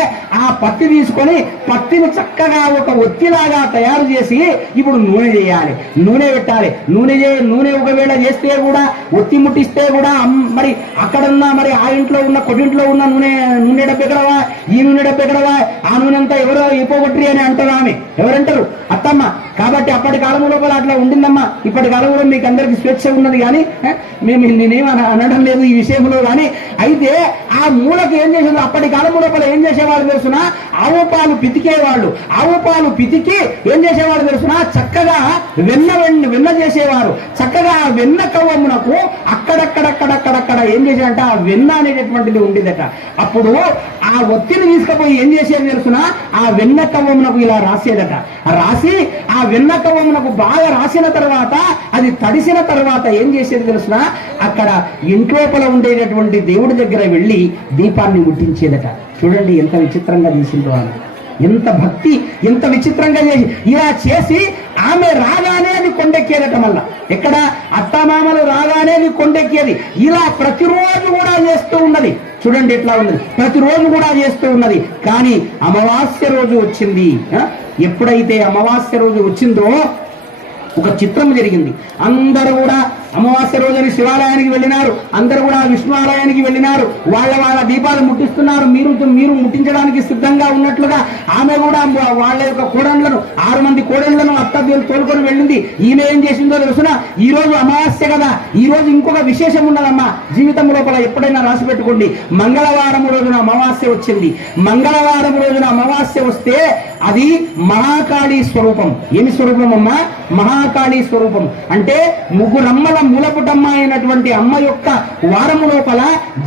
ఆ పత్తి తీసుకొని పత్తిని చక్కగా ఒక ఒత్తిలాగా తయారు చేసి ఇప్పుడు నూనె చేయాలి, నూనె పెట్టాలి. నూనె ఒకవేళ చేస్తే కూడా ఒత్తి ముట్టిస్తే కూడా మరి అక్కడున్న మరి ఆ ఇంట్లో ఉన్న కొట్టింట్లో ఉన్న నూనె డబ్బు ఎక్కడవా, ఈ నూనె డబ్బు ఎక్కడవా, ఆ నూనె అంతా ఎవరో అయిపోగొట్టి అని అంటారు ఆమె. ఎవరంటారు? అత్తమ్మ. కాబట్టి అప్పటి కాలం లోపల అట్లా ఉండిందమ్మా. ఇప్పటి కాలంలో మీకు అందరికి స్వేచ్ఛ ఉన్నది, కానీ నేనేం అనడం లేదు ఈ విషయంలో. కానీ అయితే ఆ మూలకి ఏం చేసేది, అప్పటి కాలం లోపల ఏం చేసేవాళ్ళు తెలుసునా, ఆవు పాలు పితికేవాళ్ళు. ఆవు పాలు పితికి ఏం చేసేవాళ్ళు తెలుసునా, చక్కగా వెన్న చేసేవారు. చక్కగా ఆ వెన్న కవ్వమునకు అక్కడక్కడక్కడక్కడక్కడ ఏం చేసేదంట, ఆ వెన్న అనేటటువంటిది ఉండేదట. అప్పుడు ఆ ఒత్తిని తీసుకుపోయి ఏం చేసేది తెలుసునా, ఆ వెన్న కవ్వమునకు ఇలా రాసేదట. రాసి ఆ వెన్న కవ్వమునకు బాగా రాసిన తర్వాత అది తడిసిన తర్వాత ఏం చేసేది తెలుసునా, అక్కడ ఇంట్లోపల ఉండేటటువంటి దేవుడి దగ్గర వెళ్ళి దీపాన్ని ముట్టించేదట. చూడండి ఎంత విచిత్రంగా తీసిందో అని, ఎంత భక్తి, ఎంత విచిత్రంగా చేసి ఇలా చేసి ఆమె రాగానే అది కొండెక్కేదట. మళ్ళా ఎక్కడ అత్తమామలు రాగానే అది కొండెక్కేది. ఇలా ప్రతిరోజు కూడా చేస్తూ ఉన్నది. చూడండి ఎట్లా ఉన్నది, ప్రతిరోజు కూడా చేస్తూ ఉన్నది. కానీ అమావాస్య రోజు వచ్చింది. ఎప్పుడైతే అమావాస్య రోజు వచ్చిందో ఒక చిత్రం జరిగింది. అందరూ కూడా అమావాస్య రోజుని శివాలయానికి వెళ్ళినారు, అందరూ కూడా విష్ణు ఆలయానికి వెళ్ళినారు. వాళ్ళ దీపాలు ముట్టిస్తున్నారు. మీరు ముట్టించడానికి సిద్ధంగా ఉన్నట్లుగా ఆమె కూడా వాళ్ళ యొక్క కోడళ్లను 6 మంది కోడళ్లను అత్తదేలు తోలుకొని వెళ్ళింది. ఈమె ఏం చేసిందో తెలుసునా, ఈ రోజు అమావాస్య కదా, ఈ రోజు ఇంకొక విశేషం ఉన్నదమ్మా జీవితం లోపల, ఎప్పుడైనా రాసి పెట్టుకోండి. మంగళవారం రోజున అమావాస్య వచ్చింది. మంగళవారం రోజున అమావాస్య వస్తే అది మహాకాళీ స్వరూపం. ఏమి స్వరూపం అమ్మా? మహాకాళీ స్వరూపం. అంటే ముగ్గురమ్మల మూలపుటమ్మ అయినటువంటి అమ్మ యొక్క వారము లోపల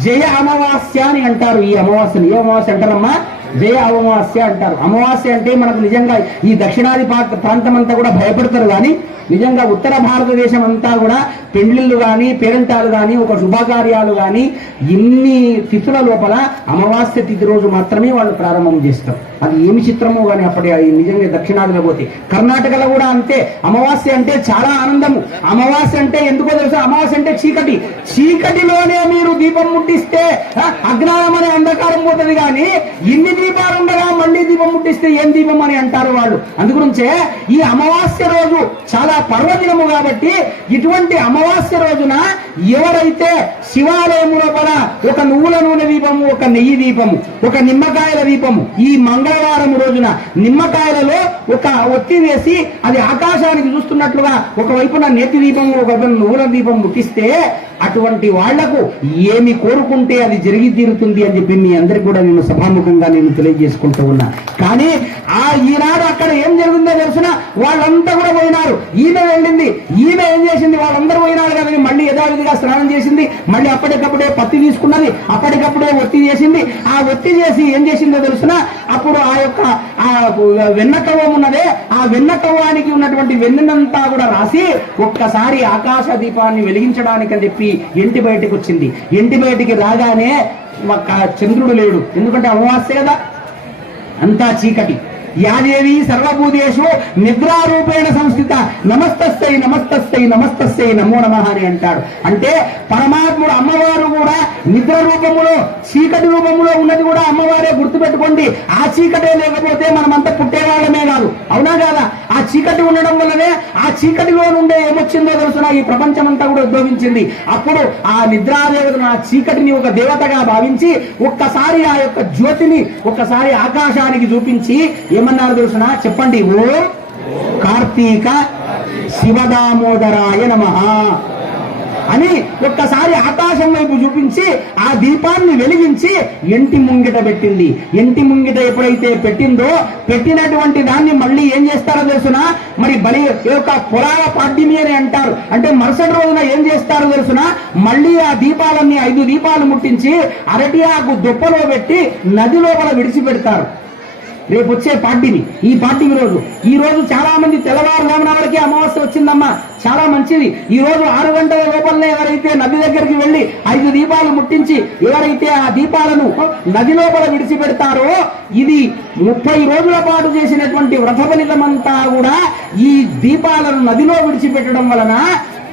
జయ అమావాస్య అని అంటారు. ఈ అమావాస్యని ఏ అమావాస్య అంటారమ్మా? జయ అమావాస్య అంటారు. అమావాస్య అంటే మనకు నిజంగా ఈ దక్షిణాది ప్రాంతం అంతా కూడా భయపడతారు, కానీ నిజంగా ఉత్తర భారతదేశం అంతా కూడా పెండ్లిళ్ళు కానీ పేరంటాలు కానీ ఒక శుభకార్యాలు కానీ ఇన్ని తిథుల లోపల అమావాస్య తిథి రోజు మాత్రమే వాళ్ళు ప్రారంభం చేస్తారు. అది ఏమి చిత్రమో కానీ అప్పటి నిజంగా దక్షిణాదిలో పోతే. కర్ణాటకలో కూడా అంతే. అమావాస్య అంటే చాలా ఆనందము. అమావాస్య అంటే ఎందుకో తెలుసా, అమావాస్య అంటే చీకటి. చీకటిలోనే మీరు దీపం ముట్టిస్తే అజ్ఞానం అనే అంధకారం పోతుంది, కానీ ఇన్ని దీపాలు ఉండగా మళ్ళీ దీపం ముట్టిస్తే ఏం దీపం అని అంటారు వాళ్ళు. అందుగురించే ఈ అమావాస్య రోజు చాలా పర్వదినము కాబట్టి ఇటువంటి అమావాస్య రోజున ఎవరైతే శివాలయము లోపల ఒక నువ్వుల నూనె దీపము, ఒక నెయ్యి దీపము, ఒక నిమ్మకాయల దీపము, ఈ మంగళవారం రోజున నిమ్మకాయలలో ఒక ఒత్తి వేసి అది ఆకాశానికి చూస్తున్నట్లుగా ఒకవైపున నేతి దీపము, ఒకవైపున నువ్వుల దీపం ముట్టిస్తే అటువంటి వాళ్లకు ఏమి కోరుకుంటే అది జరిగి తీరుతుంది అని చెప్పి మీ అందరికి కూడా నేను సభాముఖంగా నేను తెలియజేసుకుంటూ ఉన్నా. కానీ ఈనాడు అక్కడ ఏం జరిగిందో తెలిసిన వాళ్ళంతా కూడా పోయినారు. ఈమె వెళ్ళింది, ఈమె ఏం చేసింది, వాళ్ళందరూ పోయినారు కదా, మళ్ళీ యథావిధిగా స్నానం చేసింది, మళ్ళీ అప్పటికప్పుడే పత్తి తీసుకున్నది, అప్పటికప్పుడే ఒత్తి చేసింది. ఆ ఒత్తి చేసి ఏం చేసిందో తెలిసిన అప్పుడు ఆ యొక్క వెన్న కవ్వం ఉన్నదే, ఆ వెన్న కవ్వానికి ఉన్నటువంటి వెన్ననంతా కూడా రాసి ఒక్కసారి ఆకాశ దీపాన్ని వెలిగించడానికి అని చెప్పి ఇంటి బయటకు వచ్చింది. ఇంటి బయటికి రాగానే చంద్రుడు లేడు, ఎందుకంటే అమావాస్య కదా, అంతా చీకటి. యాదేవి సర్వభూతేషు నిద్రారూపేణ సంస్థిత నమస్తస్సై నమస్తస్సై నమస్తస్సై నమో నమః అని అంటాడు. అంటే పరమాత్ముడు అమ్మవారు కూడా నిద్ర రూపములో చీకటి రూపంలో ఉన్నది కూడా అమ్మవారే. గుర్తుపెట్టుకోండి, ఆ చీకటే లేకపోతే మనమంతా పుట్టేవాళ్ళమే కాదు, అవునా కాదా? ఆ చీకటి ఉండడం వల్లనే ఆ చీకటిలో నుండే ఏమొచ్చిందో తెలుసునా, ఈ ప్రపంచమంతా కూడా ఉద్భవించింది. అప్పుడు ఆ నిద్రాదేవతను, ఆ చీకటిని ఒక దేవతగా భావించి ఒక్కసారి ఆ యొక్క జ్యోతిని ఒక్కసారి ఆకాశానికి చూపించి ఏమన్నారు తెలుసునా? చెప్పండి, ఓం కార్తీక శివదామోదరాయ నమః అని ఒక్కసారి ఆకాశం వైపు చూపించి ఆ దీపాన్ని వెలిగించి ఇంటి ముంగిట పెట్టింది. ఇంటి ముంగిట ఎప్పుడైతే పెట్టిందో, పెట్టినటువంటి దాన్ని మళ్ళీ ఏం చేస్తారో తెలుసునా? మరి బలి యొక్క పొలాల పాడ్యమి అని అంటారు. అంటే మరుసటి రోజున ఏం చేస్తారో తెలుసునా? మళ్ళీ ఆ దీపాలన్నీ 5 దీపాలు ముట్టించి అరటి ఆకు దుప్పలో పెట్టి నది లోపల విడిచిపెడతారు. రేపు వచ్చే పాడ్యమి, ఈ పాడ్యమి రోజు. ఈ రోజు చాలా మంది తెల్లవారుజామున వరకే అమావాస్య వచ్చిందమ్మా, చాలా మంచిది. ఈ రోజు 6 గంటల లోపలనే ఎవరైతే నది దగ్గరికి వెళ్లి 5 దీపాలు ముట్టించి ఎవరైతే ఆ దీపాలను నది లోపల విడిచిపెడతారో, ఇది 30 రోజుల పాటు చేసినటువంటి వ్రత ఫలితమంతా కూడా ఈ దీపాలను నదిలో విడిచిపెట్టడం వలన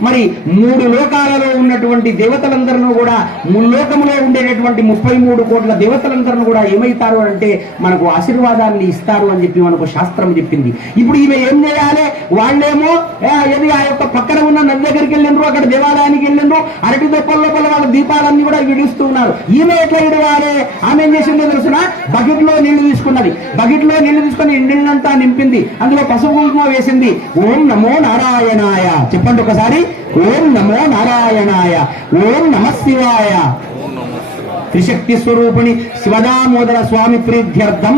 మరి 3 లోకాలలో ఉన్నటువంటి దేవతలందరూ కూడా, ముల్లోకములో ఉండేటటువంటి 33 కోట్ల దేవతలందరూ కూడా ఏమైతారు అంటే మనకు ఆశీర్వాదాన్ని ఇస్తారు అని చెప్పి మనకు శాస్త్రం చెప్పింది. ఇప్పుడు ఈమె ఏం చేయాలి? వాళ్ళేమో ఏది ఆ యొక్క పక్కన ఉన్న నది దగ్గరికి వెళ్ళిండ్రు, అక్కడ దేవాలయానికి వెళ్ళిండ్రు, అరటి దొప్పల లోపల వాళ్ళ దీపాలన్నీ కూడా విడుస్తూ ఉన్నారు. ఈమె ఎట్లా ఇడవాలి? ఆమె ఏం చేసిందో తెలుసునా? బకెట్ లో నీళ్లు తీసుకున్నది. బకెట్ లో నీళ్లు తీసుకుని నీళ్ళంతా నింపింది, అందులో పసుపు కుంకుమ వేసింది. ఓం నమో నారాయణాయ చెప్పండి ఒకసారి. ఓం నమో నారాయణాయ, ఓం నమః శివాయ. త్రిశక్తి స్వరూపిణి శివదామోదర స్వామి ప్రీత్యర్థం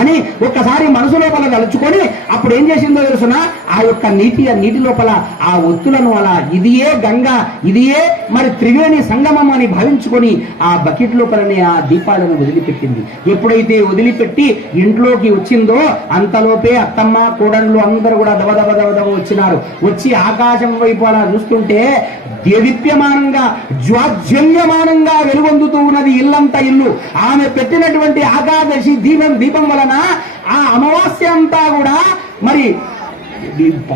అని ఒక్కసారి మనసు లోపల తలుచుకొని అప్పుడు ఏం చేసిందో తెలుసునా? ఆ యొక్క నీటి లోపల ఆ ఒత్తులను అలా ఇదియే గంగా, ఇదియే మరి త్రివేణి సంగమం అని భావించుకొని ఆ బకెట్ లోపలనే ఆ దీపాలను వదిలిపెట్టింది. ఎప్పుడైతే వదిలిపెట్టి ఇంట్లోకి వచ్చిందో అంతలోపే అత్తమ్మ కోడళ్ళు అందరూ కూడా దబదబ దబదబ వచ్చినారు. వచ్చి ఆకాశం వైపు అలా చూస్తుంటే దేదీప్యమానంగా జ్వాజ్వల్యమానంగా వెలుగొందుతూ ఉన్నది ఇల్లంతా ఇల్లు. ఆమె పెట్టినటువంటి ఆకాదశి దీపం వలన ఆ అమావాస్య అంతా కూడా మరి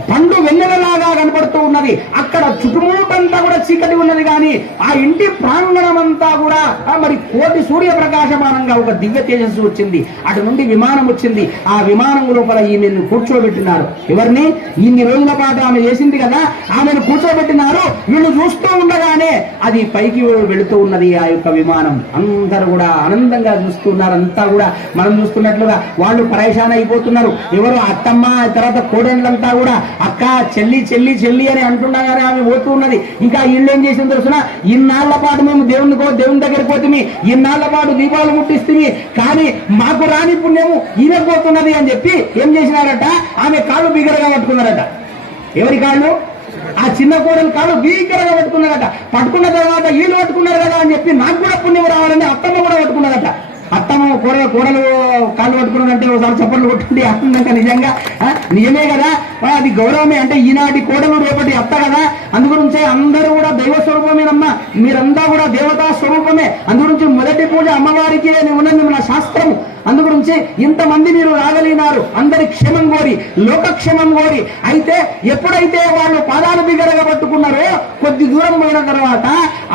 పండు వెన్నెలలాగా కనపడుతూ ఉన్నది. అక్కడ చుట్టుముట్టంతా కూడా చీకటి ఉన్నది, కానీ ఆ ఇంటి ప్రాంగణం అంతా కూడా మరి కోటి సూర్యప్రకాశమానంగా ఒక దివ్య తేజస్సు వచ్చింది. అటు నుండి విమానం వచ్చింది. ఆ విమానం లోపల ఈమెను కూర్చోబెట్టినారు. ఎవరిని? ఇన్ని రోజుల పాటు ఆమె చేసింది కదా, ఆమెను కూర్చోబెట్టినారు. వీళ్ళు చూస్తూ ఉండగానే అది పైకి వెళుతూ ఉన్నది ఆ యొక్క విమానం. అందరూ కూడా ఆనందంగా చూస్తున్నారు. అంతా కూడా మనం చూస్తున్నట్లుగా వాళ్ళు పరేషాన్ అయిపోతున్నారు. ఎవరు? అత్తమ్మ, తర్వాత కోడళ్ళంతా కూడా అక్క చెల్లి చెల్లి చెల్లి అని అంటుండగానే ఆమె పోతూ ఉన్నది. ఇంకా వీళ్ళు ఏం చేసింది తెలుసునా? ఇన్నాళ్ల పాటు మేము దేవుని దగ్గరికి పోతుంది, ఇన్నాళ్ల పాటు దీపాలు ముట్టిస్తుంది, కానీ మాకు రాని పుణ్యము ఈమె పోతున్నది అని చెప్పి ఏం చేసినారట? ఆమె కాళ్ళు బిగరగా పట్టుకున్నారట. ఎవరి కాళ్ళు? ఆ చిన్న కోడలు కాళ్ళు భీకరంగా పట్టుకున్నారట. పట్టుకున్న తర్వాత వీళ్ళు పట్టుకున్నారు కదా అని చెప్పి నాకు కూడా పుణ్యం రావాలని అత్తమ్మ కూడా పట్టుకున్నారట. అత్తమ్మ కోడలు కాళ్ళు పట్టుకున్నారంటే ఒకసారి చప్పట్లు కొట్టుండి అర్థంక నిజంగా నిజమే కదా, అది గౌరవమే. అంటే ఈనాటి కోడలు రేపటి అత్త కదా, అందుగురించే అందరూ కూడా దైవ స్వరూపమేనమ్మా, మీరంతా కూడా దేవతా స్వరూపమే. అందుగురించి మొదటి పూజ అమ్మవారికి ఉన్నది మన శాస్త్రము. అందుగురించి ఇంతమంది మీరు రాగలిగినారు, అందరి క్షేమం కోరి, లోకక్షేమం కోరి. అయితే ఎప్పుడైతే వాళ్ళు పాదాలు బిగరగా పట్టుకున్నారో కొద్ది దూరం పోయిన తర్వాత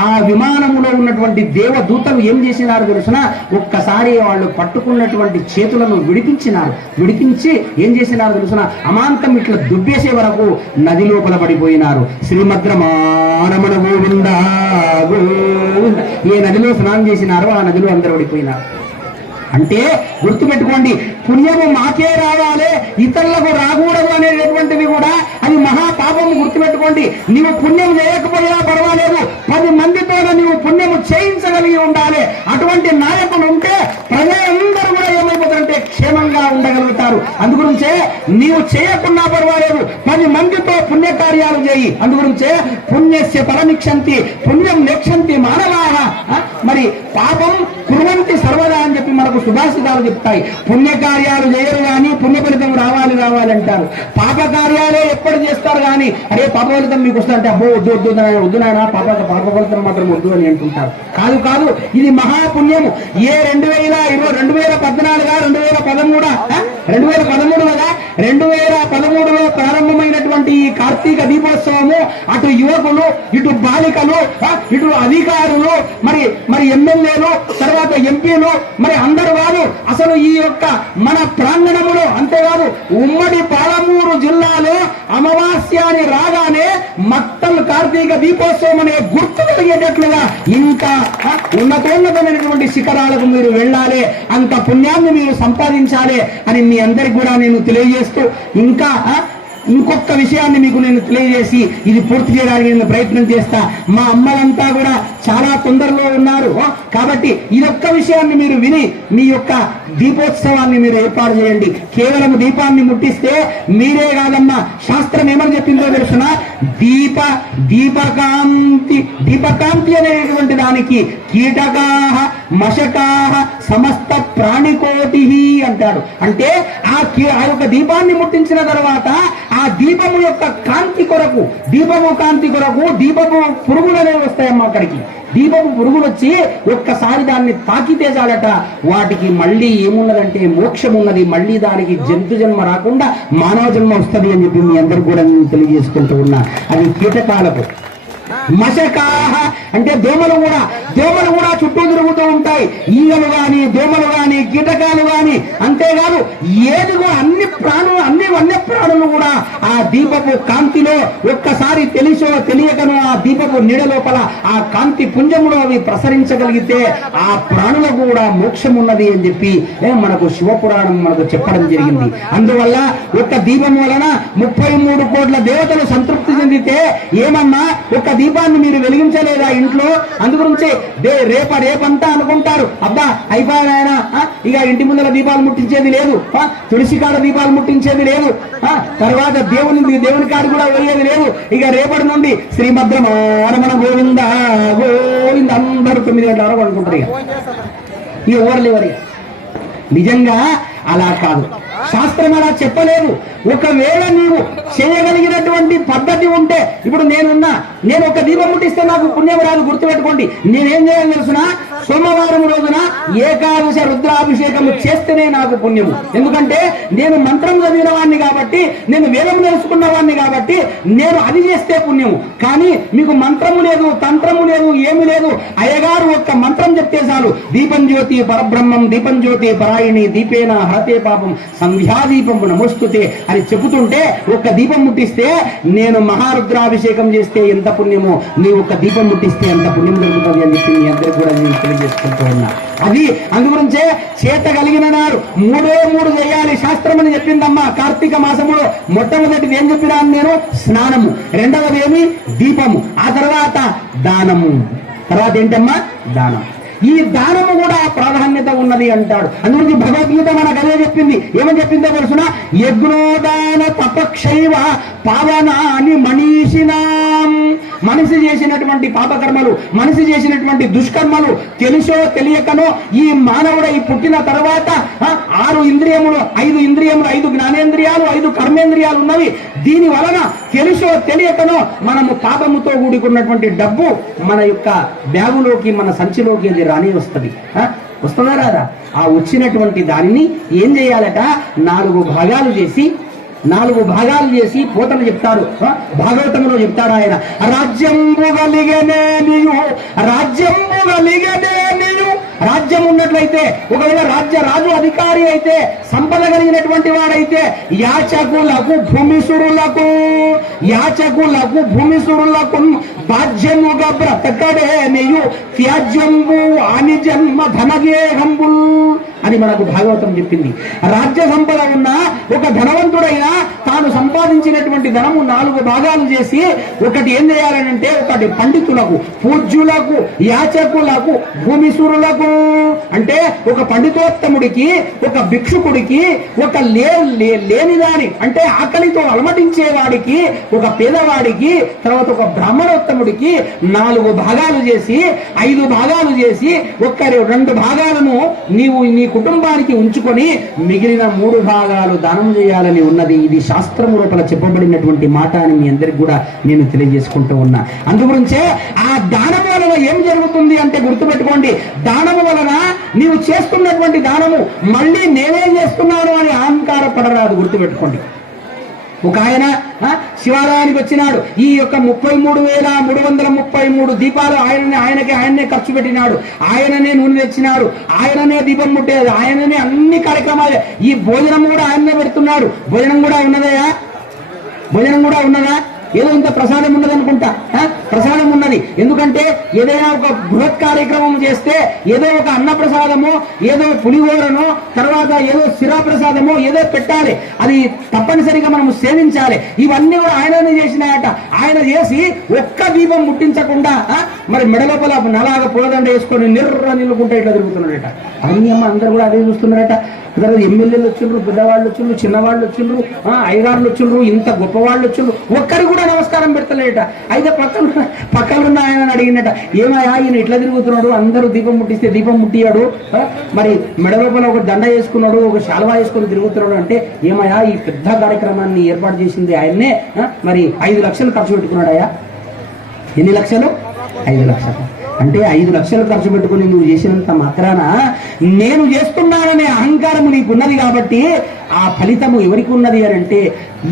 ఆ విమానంలో ఉన్నటువంటి దేవదూతలు ఏం చేసినారు తెలుసునా? ఒక్కసారి వాళ్ళు పట్టుకున్నటువంటి చేతులను విడిపించినారు. విడిపించి ఏం చేసినారు తెలుసునా? అమాంతం ఇట్లా దుబ్బేసే వరకు నది లోపల పడిపోయినారు. శ్రీమద్రమారమణ గోవింద గోవింద. ఏ నదిలో స్నానం చేసినారో ఆ నదిలో అందరూ పడిపోయినారు. అంటే గుర్తుపెట్టుకోండి, పుణ్యము మాకే రావాలి, ఇతరులకు రాకూడదు అనేటటువంటివి కూడా అది మహాపాపము. గుర్తుపెట్టుకోండి, నీవు పుణ్యం చేయకపోయినా పర్వాలేదు, 10 మందితో నీవు పుణ్యము చేయించగలిగి ఉండాలి. అటువంటి నాయకులు ఉంటే ప్రజలందరూ కూడా ఏమైపోతారంటే క్షేమంగా ఉండగలుగుతారు. అందుగురించే నీవు చేయకున్నా పర్వాలేదు, 10 మందితో పుణ్యకార్యాలు చేయి. అందుగురించే పుణ్యస్య పరమిక్షంతి పుణ్యం నేక్షంతి మానవాహ. మరి పాపం కుర్వంతి సర్వదా అని చెప్పి మనకు శుభ సుభాషితాలు చెప్తాయి. పుణ్యకార్యాలు చేయరు కానీ పుణ్య ఫలితం రావాలి అంటారు. పాప కార్యాలే ఎప్పుడు చేస్తారు కానీ అరే పాప ఫలితం మీకు వస్తుందంటే అబ్బో వద్దు నాయన పాప ఫలితం మాత్రం వద్దు అని అంటుంటారు. కాదు, ఇది మహాపుణ్యము. ఏ 2014 కదా 2013లో ప్రారంభమైనటువంటి ఈ కార్తీక దీపోత్సవము అటు యువకులు, ఇటు బాలికలు, ఇటు అధికారులు, మరి ఎమ్మెల్యేలు, తర్వాత ఎంపీలు, మరి అందరు వారు అసలు ఈ యొక్క మన ప్రాంగణములో అంతేకాదు ఉమ్మడి పాలమూరు జిల్లాలో అమావాస్యాని రాగానే మట్టల్ కార్తీక దీపోత్సవం అనే గుర్తు కలిగేటట్లుగా ఇంత ఉన్నతోన్నతమైనటువంటి శిఖరాలకు మీరు వెళ్ళాలి, అంత పుణ్యాన్ని మీరు సంపాదించాలి అని మీ అందరికి కూడా నేను తెలియజేస్తూ ఇంకొక విషయాన్ని మీకు నేను తెలియజేసి ఇది పూర్తి చేయడానికి నేను ప్రయత్నం చేస్తా. మా అమ్మలంతా కూడా చాలా తొందరలో ఉన్నారు కాబట్టి ఇదొక్క విషయాన్ని మీరు విని మీ యొక్క దీపోత్సవాన్ని మీరు ఏర్పాటు చేయండి. కేవలం దీపాన్ని ముట్టిస్తే మీరే కాదమ్మా, శాస్త్రం ఏమని చెప్పిందో తెలుసునా, దీపకాంతి అనేటువంటి దానికి కీటకాహ మశకాహ సమస్త ప్రాణికోటి అంటాడు. అంటే ఆ యొక్క దీపాన్ని ముట్టించిన తర్వాత ఆ దీపము యొక్క కాంతి కొరకు, దీపపు పురుగులు అనేవి వస్తాయమ్మా. అక్కడికి దీపపు పురుగులు వచ్చి ఒక్కసారి దాన్ని తాకితే చాలట వాటికి మళ్ళీ ఏమున్నదంటే మోక్షం ఉన్నది, మళ్ళీ దానికి జంతు జన్మ రాకుండా మానవ జన్మ వస్తుంది అని చెప్పి మీ అందరికి కూడా నేను తెలియజేసుకుంటూ ఉన్నా. అది కీటకాలకు. మశకాహ అంటే దోమలు కూడా చుట్టూ తిరుగుతూ ఉంటాయి. ఈగలు గాని, దోమలు గాని, కీటకాలు గాని, అంతేకాదు ఏదిగో అన్ని వన్య ప్రాణులు కూడా ఆ దీపపు కాంతిలో ఒక్కసారి తెలిసో తెలియకనో ఆ దీపపు నీడ లోపల ఆ కాంతి పుంజములో అవి ప్రసరించగలిగితే ఆ ప్రాణులకు కూడా మోక్షం ఉన్నది అని చెప్పి మనకు శివపురాణం మనకు చెప్పడం జరిగింది. అందువల్ల ఒక్క దీపం వలన 33 కోట్ల దేవతలు సంతృప్తి చెందితే ఏమన్నా ఒక్క దీపాన్ని మీరు వెలిగించలేదా ఇంట్లో? అందుగురించి రేపంతా అనుకుంటారు అబ్బా అయిపోయాయన ఇక ఇంటి ముందర దీపాలు ముట్టించేది లేదు, తులసి కాడ దీపాలు ముట్టించేది లేదు, తర్వాత దేవుని కాడ కూడా వెళ్ళేది లేదు. ఇక రేపటి నుండి శ్రీభద్రమారమణ గోవింద గోవింద అందరూ 9 గంటల వరకు అనుకుంటారు. ఇక ఎవరు నిజంగా అలా కాదు, శాస్త్రం అలా చెప్పలేదు. ఒకవేళ నీవు చేయగలిగినటువంటి పద్ధతి ఉంటే, ఇప్పుడు నేను ఒక దీపం ముట్టిస్తే నాకు పుణ్యం రాదు, గుర్తుపెట్టుకోండి. నేనేం చేయాలి తెలుసిన, సోమవారం రోజున ఏకాదశ రుద్రాభిషేకం చేస్తేనే నాకు పుణ్యము. ఎందుకంటే నేను మంత్రం చదివిన వాడిని కాబట్టి, నేను వేదం తెలుసుకున్న వాడిని కాబట్టి నేను అది చేస్తే పుణ్యము. కానీ మీకు మంత్రము లేదు, తంత్రము లేదు, ఏమి లేదు. అయ్యగారు ఒక్క మంత్రం చెప్తే చాలు, దీపం జ్యోతి పరబ్రహ్మం, దీపం జ్యోతి పరాయిణి, దీపేన హరతే పాపం, సంధ్యాదీపం నమస్తుతే అని చెబుతుంటే ఒక్క దీపం ముట్టిస్తే, నేను మహారుద్రాభిషేకం చేస్తే ఎంత పుణ్యమో, నీ ఒక్క దీపం ముట్టిస్తే ఎంత పుణ్యం దొరుకుతుంది అని చెప్పి మీ అందరూ కూడా నేను తెలియజేసుకుంటూ ఉన్నా. అది అందుగురించే చేత కలిగిన నాడు 3 చేయాలి శాస్త్రం అని చెప్పిందమ్మా. కార్తీక మాసములో మొట్టమొదటిది ఏం చెప్పినాను నేను? స్నానము. రెండవది ఏమి? దీపము. ఆ తర్వాత దానము. తర్వాత ఏంటమ్మా? దానం. ఈ దానము కూడా ప్రాధాన్యత ఉన్నది అంటాడు. అందుగురించి భగవద్గీత మనకు అదే చెప్పింది. ఏమని చెప్పిందో తెలుసునా, యజ్ఞోదాన తపక్షైవ పావనాని మనీషినాం. మనిషి చేసినటువంటి పాపకర్మలు, మనిషి చేసినటువంటి దుష్కర్మలు తెలుసో తెలియకనో ఈ మానవుడై పుట్టిన తర్వాత 6 ఇంద్రియములు, 5 జ్ఞానేంద్రియాలు, 5 కర్మేంద్రియాలు ఉన్నవి. దీని వలన తెలుసో తెలియకనో మనము పాపముతో కూడుకున్నటువంటి డబ్బు మన యొక్క బ్యాగులోకి, మన సంచిలోకి అది రాని వస్తుంది. వస్తుందా రాదా? ఆ వచ్చినటువంటి దానిని ఏం చేయాలట, 4 భాగాలు చేసి పోతను చెప్తారు. భాగవతంలో చెప్తాడు ఆయన, రాజ్యంబు కలిగనే నీయు. రాజ్యం ఉన్నట్లయితే, ఒకవేళ రాజు అధికారి అయితే, సంపద కలిగినటువంటి వాడైతే, యాచకులకు భూమిసురులకు బాధ్యముగా బ్రతకడే నీయు, త్యాజ్యంబు అని జన్మ ధనగేహంబుల్ అని మనకు భాగవతం చెప్పింది. రాజ్య సంపద ఉన్న ఒక ధనవంతుడైనా తాను సంపాదించినటువంటి ధనము 4 భాగాలు చేసి, ఒకటి ఏం చేయాలనంటే, ఒకటి పండితులకు, పూజ్యులకు, యాచకులకు, భూమిసురులకు. అంటే ఒక పండితోత్తముడికి, ఒక భిక్షుకుడికి, ఒక లేనిదాని అంటే ఆకలితో అలమటించేవాడికి, ఒక పేదవాడికి, తర్వాత ఒక బ్రాహ్మణోత్తముడికి 4 భాగాలు చేసి, 5 భాగాలు చేసి, 2 భాగాలను నీకు కుటుంబానికి ఉంచుకొని మిగిలిన 3 భాగాలు దానం చేయాలని ఉన్నది. ఇది శాస్త్రము లోపల చెప్పబడినటువంటి మాట అని మీ అందరికి కూడా నేను తెలియజేసుకుంటూ ఉన్నా. అందుగురించే ఆ దానము వలన ఏం జరుగుతుంది అంటే గుర్తుపెట్టుకోండి, దానము వలన నీవు చేస్తున్నటువంటి దానము మళ్ళీ నేనే చేస్తున్నాను అని అహంకార పడరాదు. గుర్తుపెట్టుకోండి. ఒక ఆయన శివాలయానికి వచ్చినాడు. ఈ యొక్క 33,333 దీపాలు ఆయననే ఖర్చు పెట్టినాడు. ఆయననే నూనె తెచ్చినాడు, ఆయననే దీపం ముట్టేది, ఆయననే అన్ని కార్యక్రమాలు. ఈ భోజనం కూడా ఆయననే పెడుతున్నాడు. భోజనం కూడా ఉన్నదయా? భోజనం కూడా ఉన్నదా? ఏదో ఇంత ప్రసాదం ఉన్నదనుకుంటా. ప్రసాదం ఉన్నది. ఎందుకంటే ఏదైనా ఒక బృహత్ కార్యక్రమం చేస్తే ఏదో ఒక అన్న ప్రసాదమో, ఏదో పులిహోరనో, తర్వాత ఏదో శిరా ప్రసాదమో ఏదో పెట్టాలి. అది తప్పనిసరిగా మనం సేవించాలి. ఇవన్నీ కూడా ఆయననే చేసినాయట. ఆయన చేసి ఒక్క దీపం ముట్టించకుండా మరి మెడ లోపల నలాగా పూలదండ వేసుకొని నిల్లుకుంటే ఇట్లా తిరుగుతున్నాడట. అవన్నీ అమ్మ అందరూ కూడా అదే చూస్తున్నారట. ఎమ్మెల్యేలు వచ్చిండ్రు, పెద్దవాళ్ళు వచ్చిండ్రు, చిన్నవాళ్ళు వచ్చిండ్రు, ఐదారులు వచ్చిండ్రు, ఇంత గొప్పవాళ్ళు వచ్చిండ్రు, ఒక్కరు కూడా నమస్కారం పెడతలేట. అయితే పక్కనున్న ఆయన అడిగినట, ఏమయ్యా ఈయన ఇట్లా తిరుగుతున్నాడు, అందరూ దీపం ముట్టిస్తే దీపం ముట్టియాడు, మరి మెడ లోపల ఒక దండ వేసుకున్నాడు, ఒక శాల్వా వేసుకుని తిరుగుతున్నాడు అంటే, ఏమయ్యా ఈ పెద్ద కార్యక్రమాన్ని ఏర్పాటు చేసింది ఆయన్నే, మరి 5 లక్షలు ఖర్చు పెట్టుకున్నాడయ్యా. ఎన్ని లక్షలు? 5 లక్షలు. అంటే 5 లక్షలు ఖర్చు పెట్టుకుని నువ్వు చేసినంత మాత్రాన నేను చేస్తున్నాననే అహంకారము నీకున్నది కాబట్టి ఆ ఫలితము ఎవరికి ఉన్నది అని అంటే,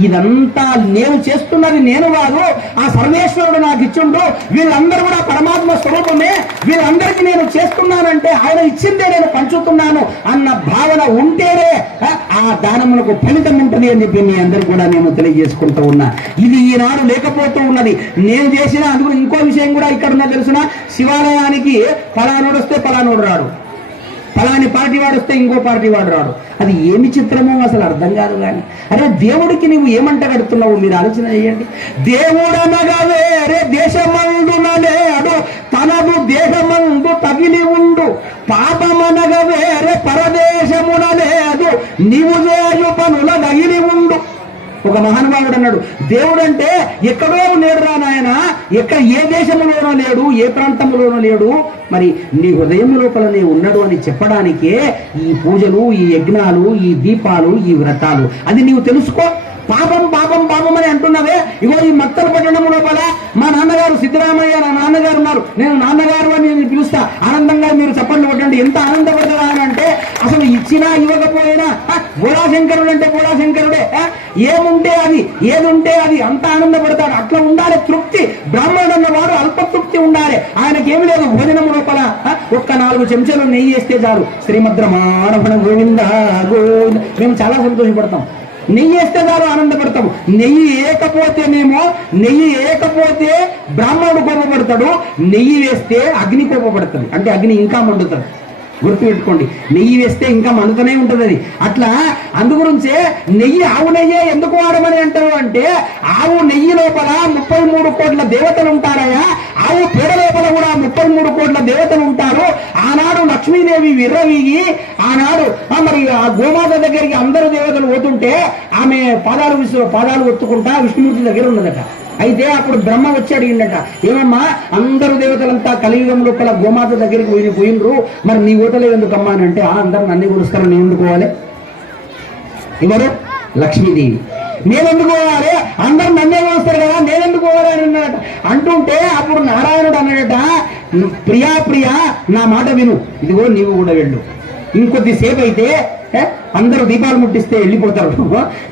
ఇదంతా నేను చేస్తున్నది నేను కాదు, ఆ సర్వేశ్వరుడు నాకు ఇచ్చిండు, వీళ్ళందరూ కూడా పరమాత్మ స్వరూపమే, వీళ్ళందరికీ నేను చేస్తున్నానంటే ఆయన ఇచ్చిందే నేను పంచుతున్నాను అన్న భావన ఉంటేనే ఆ దానములకు ఫలితం ఉంటుంది అని చెప్పి మీ అందరు కూడా నేను తెలియజేసుకుంటూ ఉన్నా. ఇది ఈనాడు లేకపోతూ ఉన్నది. నేను చేసిన అందుకు ఇంకో విషయం కూడా ఇక్కడ ఉన్న తెలుసిన, శివాలయానికి పలానోడు వస్తే పలానోడు రాడు, పలాని పార్టీ వాడు వస్తే ఇంకో పార్టీ వాడు రాడు. అది ఏమి చిత్రమో అసలు అర్థం కాదు. కానీ అరే దేవుడికి నువ్వు ఏమంట కడుతున్నావు మీరు ఆలోచన చేయండి. దేవుడనగా వేరే దేశమందునలేడు, తనదు దేహమందు తగిలి ఉండు, పాపమనగా వేరే పరదేశమునలేదు, నీవు చేయు పనుల తగిలి ఉండు. ఒక మహానుభావుడు అన్నాడు, దేవుడు అంటే ఎక్కడో లేడురా నాయన, ఏ దేశంలోనో లేడు, ఏ ప్రాంతంలోనో లేడు, మరి నీ హృదయం లోపలనే ఉన్నాడు అని చెప్పడానికే ఈ పూజలు, ఈ యజ్ఞాలు, ఈ దీపాలు, ఈ వ్రతాలు. అది నీవు తెలుసుకో. పాపం పాపం పాపం అని అంటున్నావే. ఇగో ఈ మత్తల పట్టణం లోపల మా నాన్నగారు సిద్ధరామయ్య, నా నాన్నగారు ఉన్నారు, నేను నాన్నగారు అని నేను పిలుస్తా, ఆనందంగా మీరు చప్పట్లు కొట్టండి. ఎంత ఆనందపడతారా అని అంటే, అసలు ఇచ్చినా ఇవ్వకపోయినా బోళాశంకరుడు అంటే బోళాశంకరుడే, ఏముంటే అది, ఏది ఉంటే అది, అంత ఆనందపడతాడు. అట్లా ఉండాలి తృప్తి. బ్రాహ్మణుడు అన్నవాడు అల్పతృప్తి ఉండాలి. ఆయనకేమి లేదు. భోజనం లోపల ఒక్క 4 చెంచాలు నెయ్యి వేస్తే చాలు. శ్రీమద్రమారమణ గోవింద గోవింద. మేము చాలా సంతోషపడతాం. నెయ్యి వేస్తే చాలు ఆనందపడతాము. నెయ్యి ఏకపోతే బ్రాహ్మణుడు కోపపడతాడు, నెయ్యి వేస్తే అగ్ని కోపపడుతుంది. అంటే అగ్ని ఇంకా మండుతుంది. గుర్తుపెట్టుకోండి, నెయ్యి వేస్తే ఇంకా మండుతూనే ఉంటుంది అది. అట్లా అందుగురించే నెయ్యి, ఆవు నెయ్యే ఎందుకు వాడమని అంటారు అంటే, ఆవు నెయ్యి లోపల 33 కోట్ల దేవతలు ఉంటారయా. ఆవు పేడ లోపల కూడా 33 కోట్ల దేవతలు ఉంటారు. ఆనాడు లక్ష్మీదేవి విర్రవీగి, ఆనాడు మరి ఆ గోమాత దగ్గరికి అందరు దేవతలు పోతుంటే ఆమె పాదాలు ఒత్తుకుంటా విష్ణుమూర్తి దగ్గర ఉన్నదట. అయితే అప్పుడు బ్రహ్మ వచ్చి అడిగిండట, ఏమమ్మా అందరు దేవతలంతా కలియుగం లోపల గోమాత దగ్గరికి పోయినరు, మరి నీ ఓతలేవు ఎందుకమ్మా అని అంటే, అందరు నన్ను కొలుస్తారు, నేను ఎందుకోవాలి? ఎవరు? లక్ష్మీదేవి. నేనెందుకు పోవాలి? అందరు నన్నే కొలుస్తారు కదా, నేనెందుకు పోవాలి అని అన్నట. అంటుంటే అప్పుడు నారాయణుడు అన్నాడట, ప్రియా ప్రియా నా మాట విను, ఇదిగో నీవు కూడా వెళ్ళు. ఇంకొద్దిసేపు అయితే అందరూ దీపాలు ముట్టిస్తే వెళ్ళిపోతారు,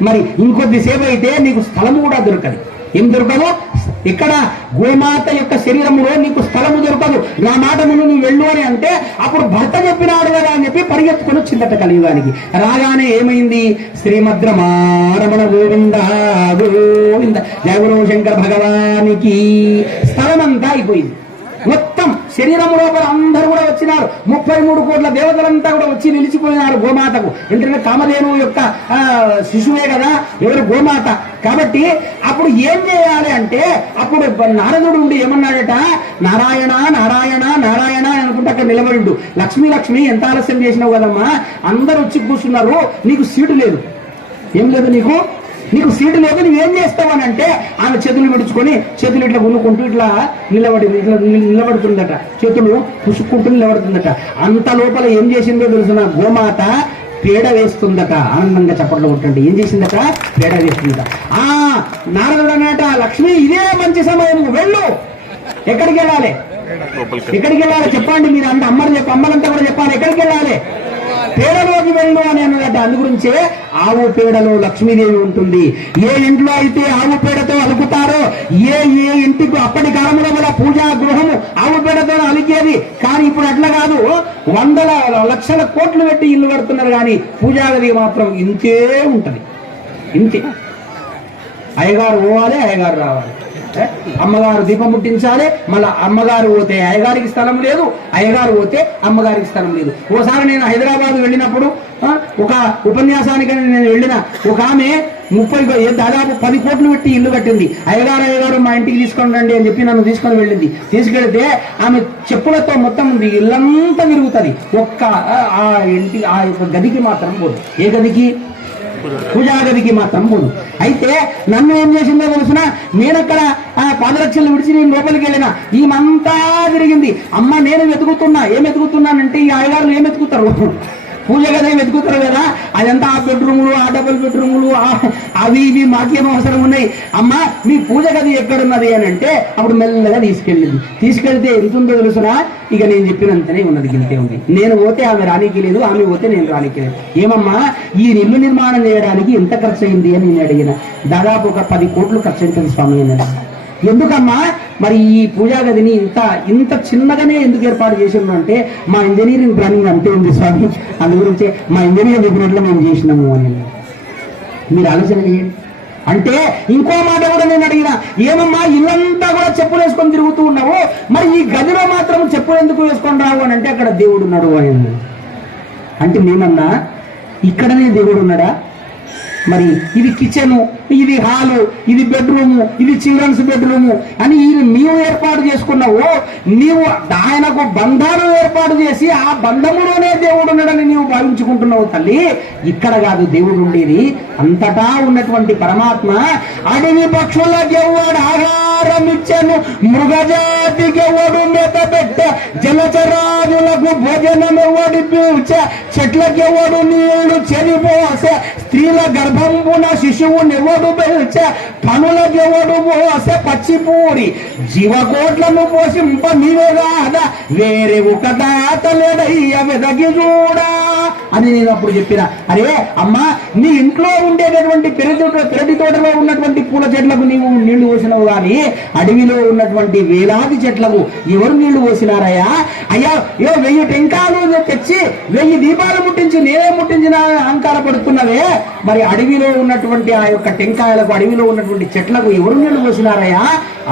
మరి ఇంకొద్దిసేపు అయితే నీకు స్థలము కూడా దొరకదు. ఏం దొరకదు? ఇక్కడ గోమాత యొక్క శరీరంలో నీకు స్థలము దొరకదు, నా మాట ముందు నువ్వు వెళ్ళు అని అంటే, అప్పుడు భర్త చెప్పినాడు కదా అని చెప్పి పరిగెత్తుకొని వచ్చిందట కలియుగానికి. రాగానే ఏమైంది? శ్రీమద్రమారమణ గోవింద గోవింద జయ గురు శంకర భగవానికి స్థలం అంతా అయిపోయింది. మొత్తం శరీరం లోపల అందరూ కూడా వచ్చినారు. 33 కోట్ల దేవతలంతా కూడా వచ్చి నిలిచిపోయినారు గోమాతకు. ఎందుకంటే కామధేను యొక్క శిశువే కదా ఎవరు? గోమాత. కాబట్టి అప్పుడు ఏం చేయాలి అంటే, అప్పుడు నారదుడు ఉండి ఏమన్నాడట, నారాయణ నారాయణ నారాయణ అనుకుంటే అక్కడ నిలబడిండు. లక్ష్మి ఎంత ఆలస్యం చేసినావు కదమ్మా, అందరూ వచ్చి కూర్చున్నారు, నీకు సీటు లేదు. ఏం లేదు నీకు? నీకు సీటు లేదు, నువ్వేం చేస్తావని అంటే ఆమె చేతులు విడుచుకొని చేతులు ఇట్లా గునుకుంటూ ఇట్లా నిలబడుతుందట, చేతులు పుసుక్కుంటూ నిలబడుతుందట. అంత లోపల ఏం చేసిందో తెలుసిన గోమాత పేడ వేస్తుందట. ఆనందంగా చప్పట్లు కొట్టండి. ఏం చేసిందట? పేడ వేస్తుందట. నారదుడు అన్నట, లక్ష్మి ఇదే మంచి సమయం, వెళ్ళు. ఎక్కడికి వెళ్ళాలి? ఎక్కడికి వెళ్ళాలి చెప్పండి మీరు అంత అమ్మలంతా కూడా చెప్పాలి. ఎక్కడికి వెళ్ళాలి? పేడలోకి వెళ్ళు అని అన్నదట. అందుగురించే ఆవు పేడలో లక్ష్మీదేవి ఉంటుంది. ఏ ఇంట్లో అయితే ఆవు పేడతో అలుకుతారో, ఏ ఇంటికి అప్పటి కాలంలో కూడా పూజా గృహము ఆవు పేడతో అలికేది. కానీ ఇప్పుడు అట్లా కాదు, వందల లక్షల కోట్లు పెట్టి ఇల్లు కడుతున్నారు. కానీ పూజా గది మాత్రం ఇంతే ఉంటది, ఇంతే. అయ్యగారు పోవాలి, అయ్యగారు రావాలి, అమ్మగారు దీపం ముట్టించాలి. మళ్ళా అమ్మగారు పోతే అయ్యగారికి స్థలం లేదు, అయ్యగారు పోతే అమ్మగారికి స్థలం లేదు. ఓసారి నేను హైదరాబాద్ వెళ్ళినప్పుడు ఒక ఉపన్యాసానికి నేను వెళ్ళిన ఒక ఆమె దాదాపు 10 కోట్లు పెట్టి ఇల్లు కట్టింది. అయ్యగారు మా ఇంటికి తీసుకొని రండి అని చెప్పి నన్ను తీసుకొని వెళ్ళింది. తీసుకెళ్తే ఆమె చెప్పులతో మొత్తం ఇల్లంతా తిరుగుతుంది, ఒక్క ఆ ఇంటి ఆ యొక్క గదికి మాత్రం పోదు. ఏ గదికి? పూజా గదికి మాత్రం పోదు. అయితే నన్ను ఏం చేసిందో తెలుసిన, నేనక్కడ పాదరక్షలు విడిచి నేను లోపలికి వెళ్ళిన, ఈమంతా తిరిగింది. అమ్మ నేను వెతుకుతున్నా. ఏం వెతుకుతున్నానంటే ఈ అయ్యగారులు ఏం వెతుకుతారు? పూజ గది వెతుకుతారు కదా, అదంతా ఆ బెడ్రూములు, ఆ డబుల్ బెడ్రూములు, అవి ఇవి మాకేం అవసరం ఉన్నాయి. అమ్మ మీ పూజ గది ఎక్కడున్నది అని అంటే అప్పుడు మెల్లగా తీసుకెళ్తే ఎంతుందో తెలుసునా, ఇక నేను చెప్పినంతనే ఉన్నది, గింతే ఉంది. నేను పోతే ఆమె రానికి లేదు, ఆమె పోతే నేను రానికి లేదు. ఏమమ్మా ఈ ఇల్లు నిర్మాణం చేయడానికి ఎంత ఖర్చు అయింది అని నేను అడిగిన. దాదాపు ఒక 10 కోట్లు ఖర్చు అవుతుంది స్వామి అన్నది. ఎందుకమ్మా మరి ఈ పూజా గదిని ఇంత చిన్నగానే ఎందుకు ఏర్పాటు చేసినాం అంటే, మా ఇంజనీరింగ్ ప్లానింగ్ అంతే ఉంది స్వామి, అందు గురించే మా ఇంజనీర్ చెప్పినట్లు మేము చేసినాము అని. మీరు ఆలోచన చేయండి. అంటే ఇంకో మాట కూడా నేను అడిగిన, ఏమమ్మా ఇల్లంతా కూడా చెప్పులు వేసుకొని తిరుగుతూ ఉన్నావు, మరి ఈ గదిలో మాత్రం చెప్పులు ఎందుకు వేసుకొని రావు అని అంటే, అక్కడ దేవుడు ఉన్నాడు అని. అంటే మేమన్నా ఇక్కడనే దేవుడు ఉన్నాడా? మరి ఇది కిచెను, ఇది హాలు, ఇది బెడ్రూము, ఇది చిల్డ్రన్స్ బెడ్రూము అని నీవు ఏర్పాటు చేసుకున్నావు. నీవు ఆయనకు బంధాలు ఏర్పాటు చేసి ఆ బంధములోనే దేవుడు ఉన్నాడని నీవు భావించుకుంటున్నావు తల్లి. ఇక్కడ కాదు దేవుడు ఉండేది, అంతటా ఉన్నటువంటి పరమాత్మ. అడవి పక్షులకు ఎవడు ఆహారం ఇచ్చాను, మృగజాతికి ఎవడు మేత పెట్ట, జలచరాజులకు భోజనం ఎవడి పీల్చ, చెట్లకి ఎవడు నీళ్లు చెరిపోసే, స్త్రీల గర్భంబున శిశువుని ఎవడు పెంచే, పనులకు ఎవడు పోసే పచ్చిపూరి, జీవకోట్లను పోషింప నీవే కాదా, వేరే ఒక దాతలేడయ్య వెదగి చూడా అని నేను అప్పుడు చెప్పిన. అరే అమ్మా నీ ఇంట్లో ఉండేటటువంటి పెరటి తోటలో ఉన్నటువంటి పూల చెట్లకు నీవు నీళ్లు పోసినవు, కానీ అడవిలో ఉన్నటువంటి వేలాది చెట్లకు ఎవరు నీళ్లు పోసినారయ్యా? అయ్యా 1000 టెంకాయలు తెచ్చి 1000 దీపాలు ముట్టించి నేనే ముట్టించిన అహంకార పడుతున్నవే, మరి అడవిలో ఉన్నటువంటి ఆ యొక్క టెంకాయలకు, అడవిలో ఉన్నటువంటి చెట్లకు ఎవరు నీళ్లు పోసినారయ్యా?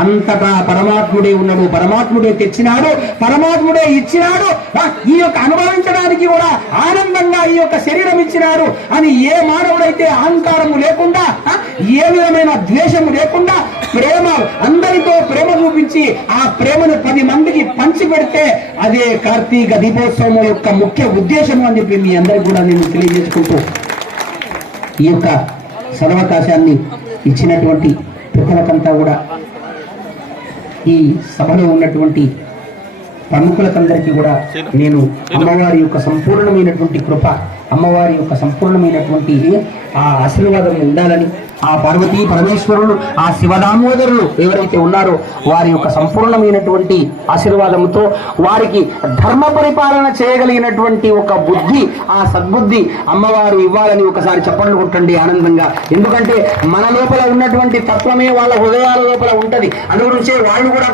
అంతటా పరమాత్ముడే ఉన్నాడు, పరమాత్ముడే తెచ్చినాడు, పరమాత్ముడే ఇచ్చినాడు. ఈ యొక్క అనుభవించడానికి కూడా ఆనందంగా ఈ యొక్క శరీరం ఇచ్చినాడు అని ఏ మానవుడైతే అహంకారము లేకుండా, ఏ విధమైన ద్వేషము లేకుండా ప్రేమ, అందరితో ప్రేమ చూపించి ఆ ప్రేమను 10 మందికి పంచి పెడితే అదే కార్తీక దీపోత్సవం యొక్క ముఖ్య ఉద్దేశం అని చెప్పి మీ అందరికి కూడా నేను తెలియజేసుకుంటూ ఈ యొక్క సదవకాశాన్ని ఇచ్చినటువంటి ప్రజలకంతా కూడా, ఈ సభలో ఉన్నటువంటి ప్రముఖులకందరికీ కూడా నేను అమ్మవారి యొక్క సంపూర్ణమైనటువంటి కృప, అమ్మవారి యొక్క సంపూర్ణమైనటువంటి ఆ ఆశీర్వాదం ఉండాలని, ఆ పార్వతీ పరమేశ్వరులు, ఆ శివదామోదరులు ఎవరైతే ఉన్నారో వారి యొక్క సంపూర్ణమైనటువంటి ఆశీర్వాదంతో వారికి ధర్మ పరిపాలన చేయగలిగినటువంటి ఒక బుద్ధి, ఆ సద్బుద్ధి అమ్మవారు ఇవ్వాలని ఒకసారి చెప్పండి కొట్టండి ఆనందంగా. ఎందుకంటే మన లోపల ఉన్నటువంటి తత్వమే వాళ్ళ హృదయాల లోపల ఉంటది. అందుగురించే వాళ్ళు కూడా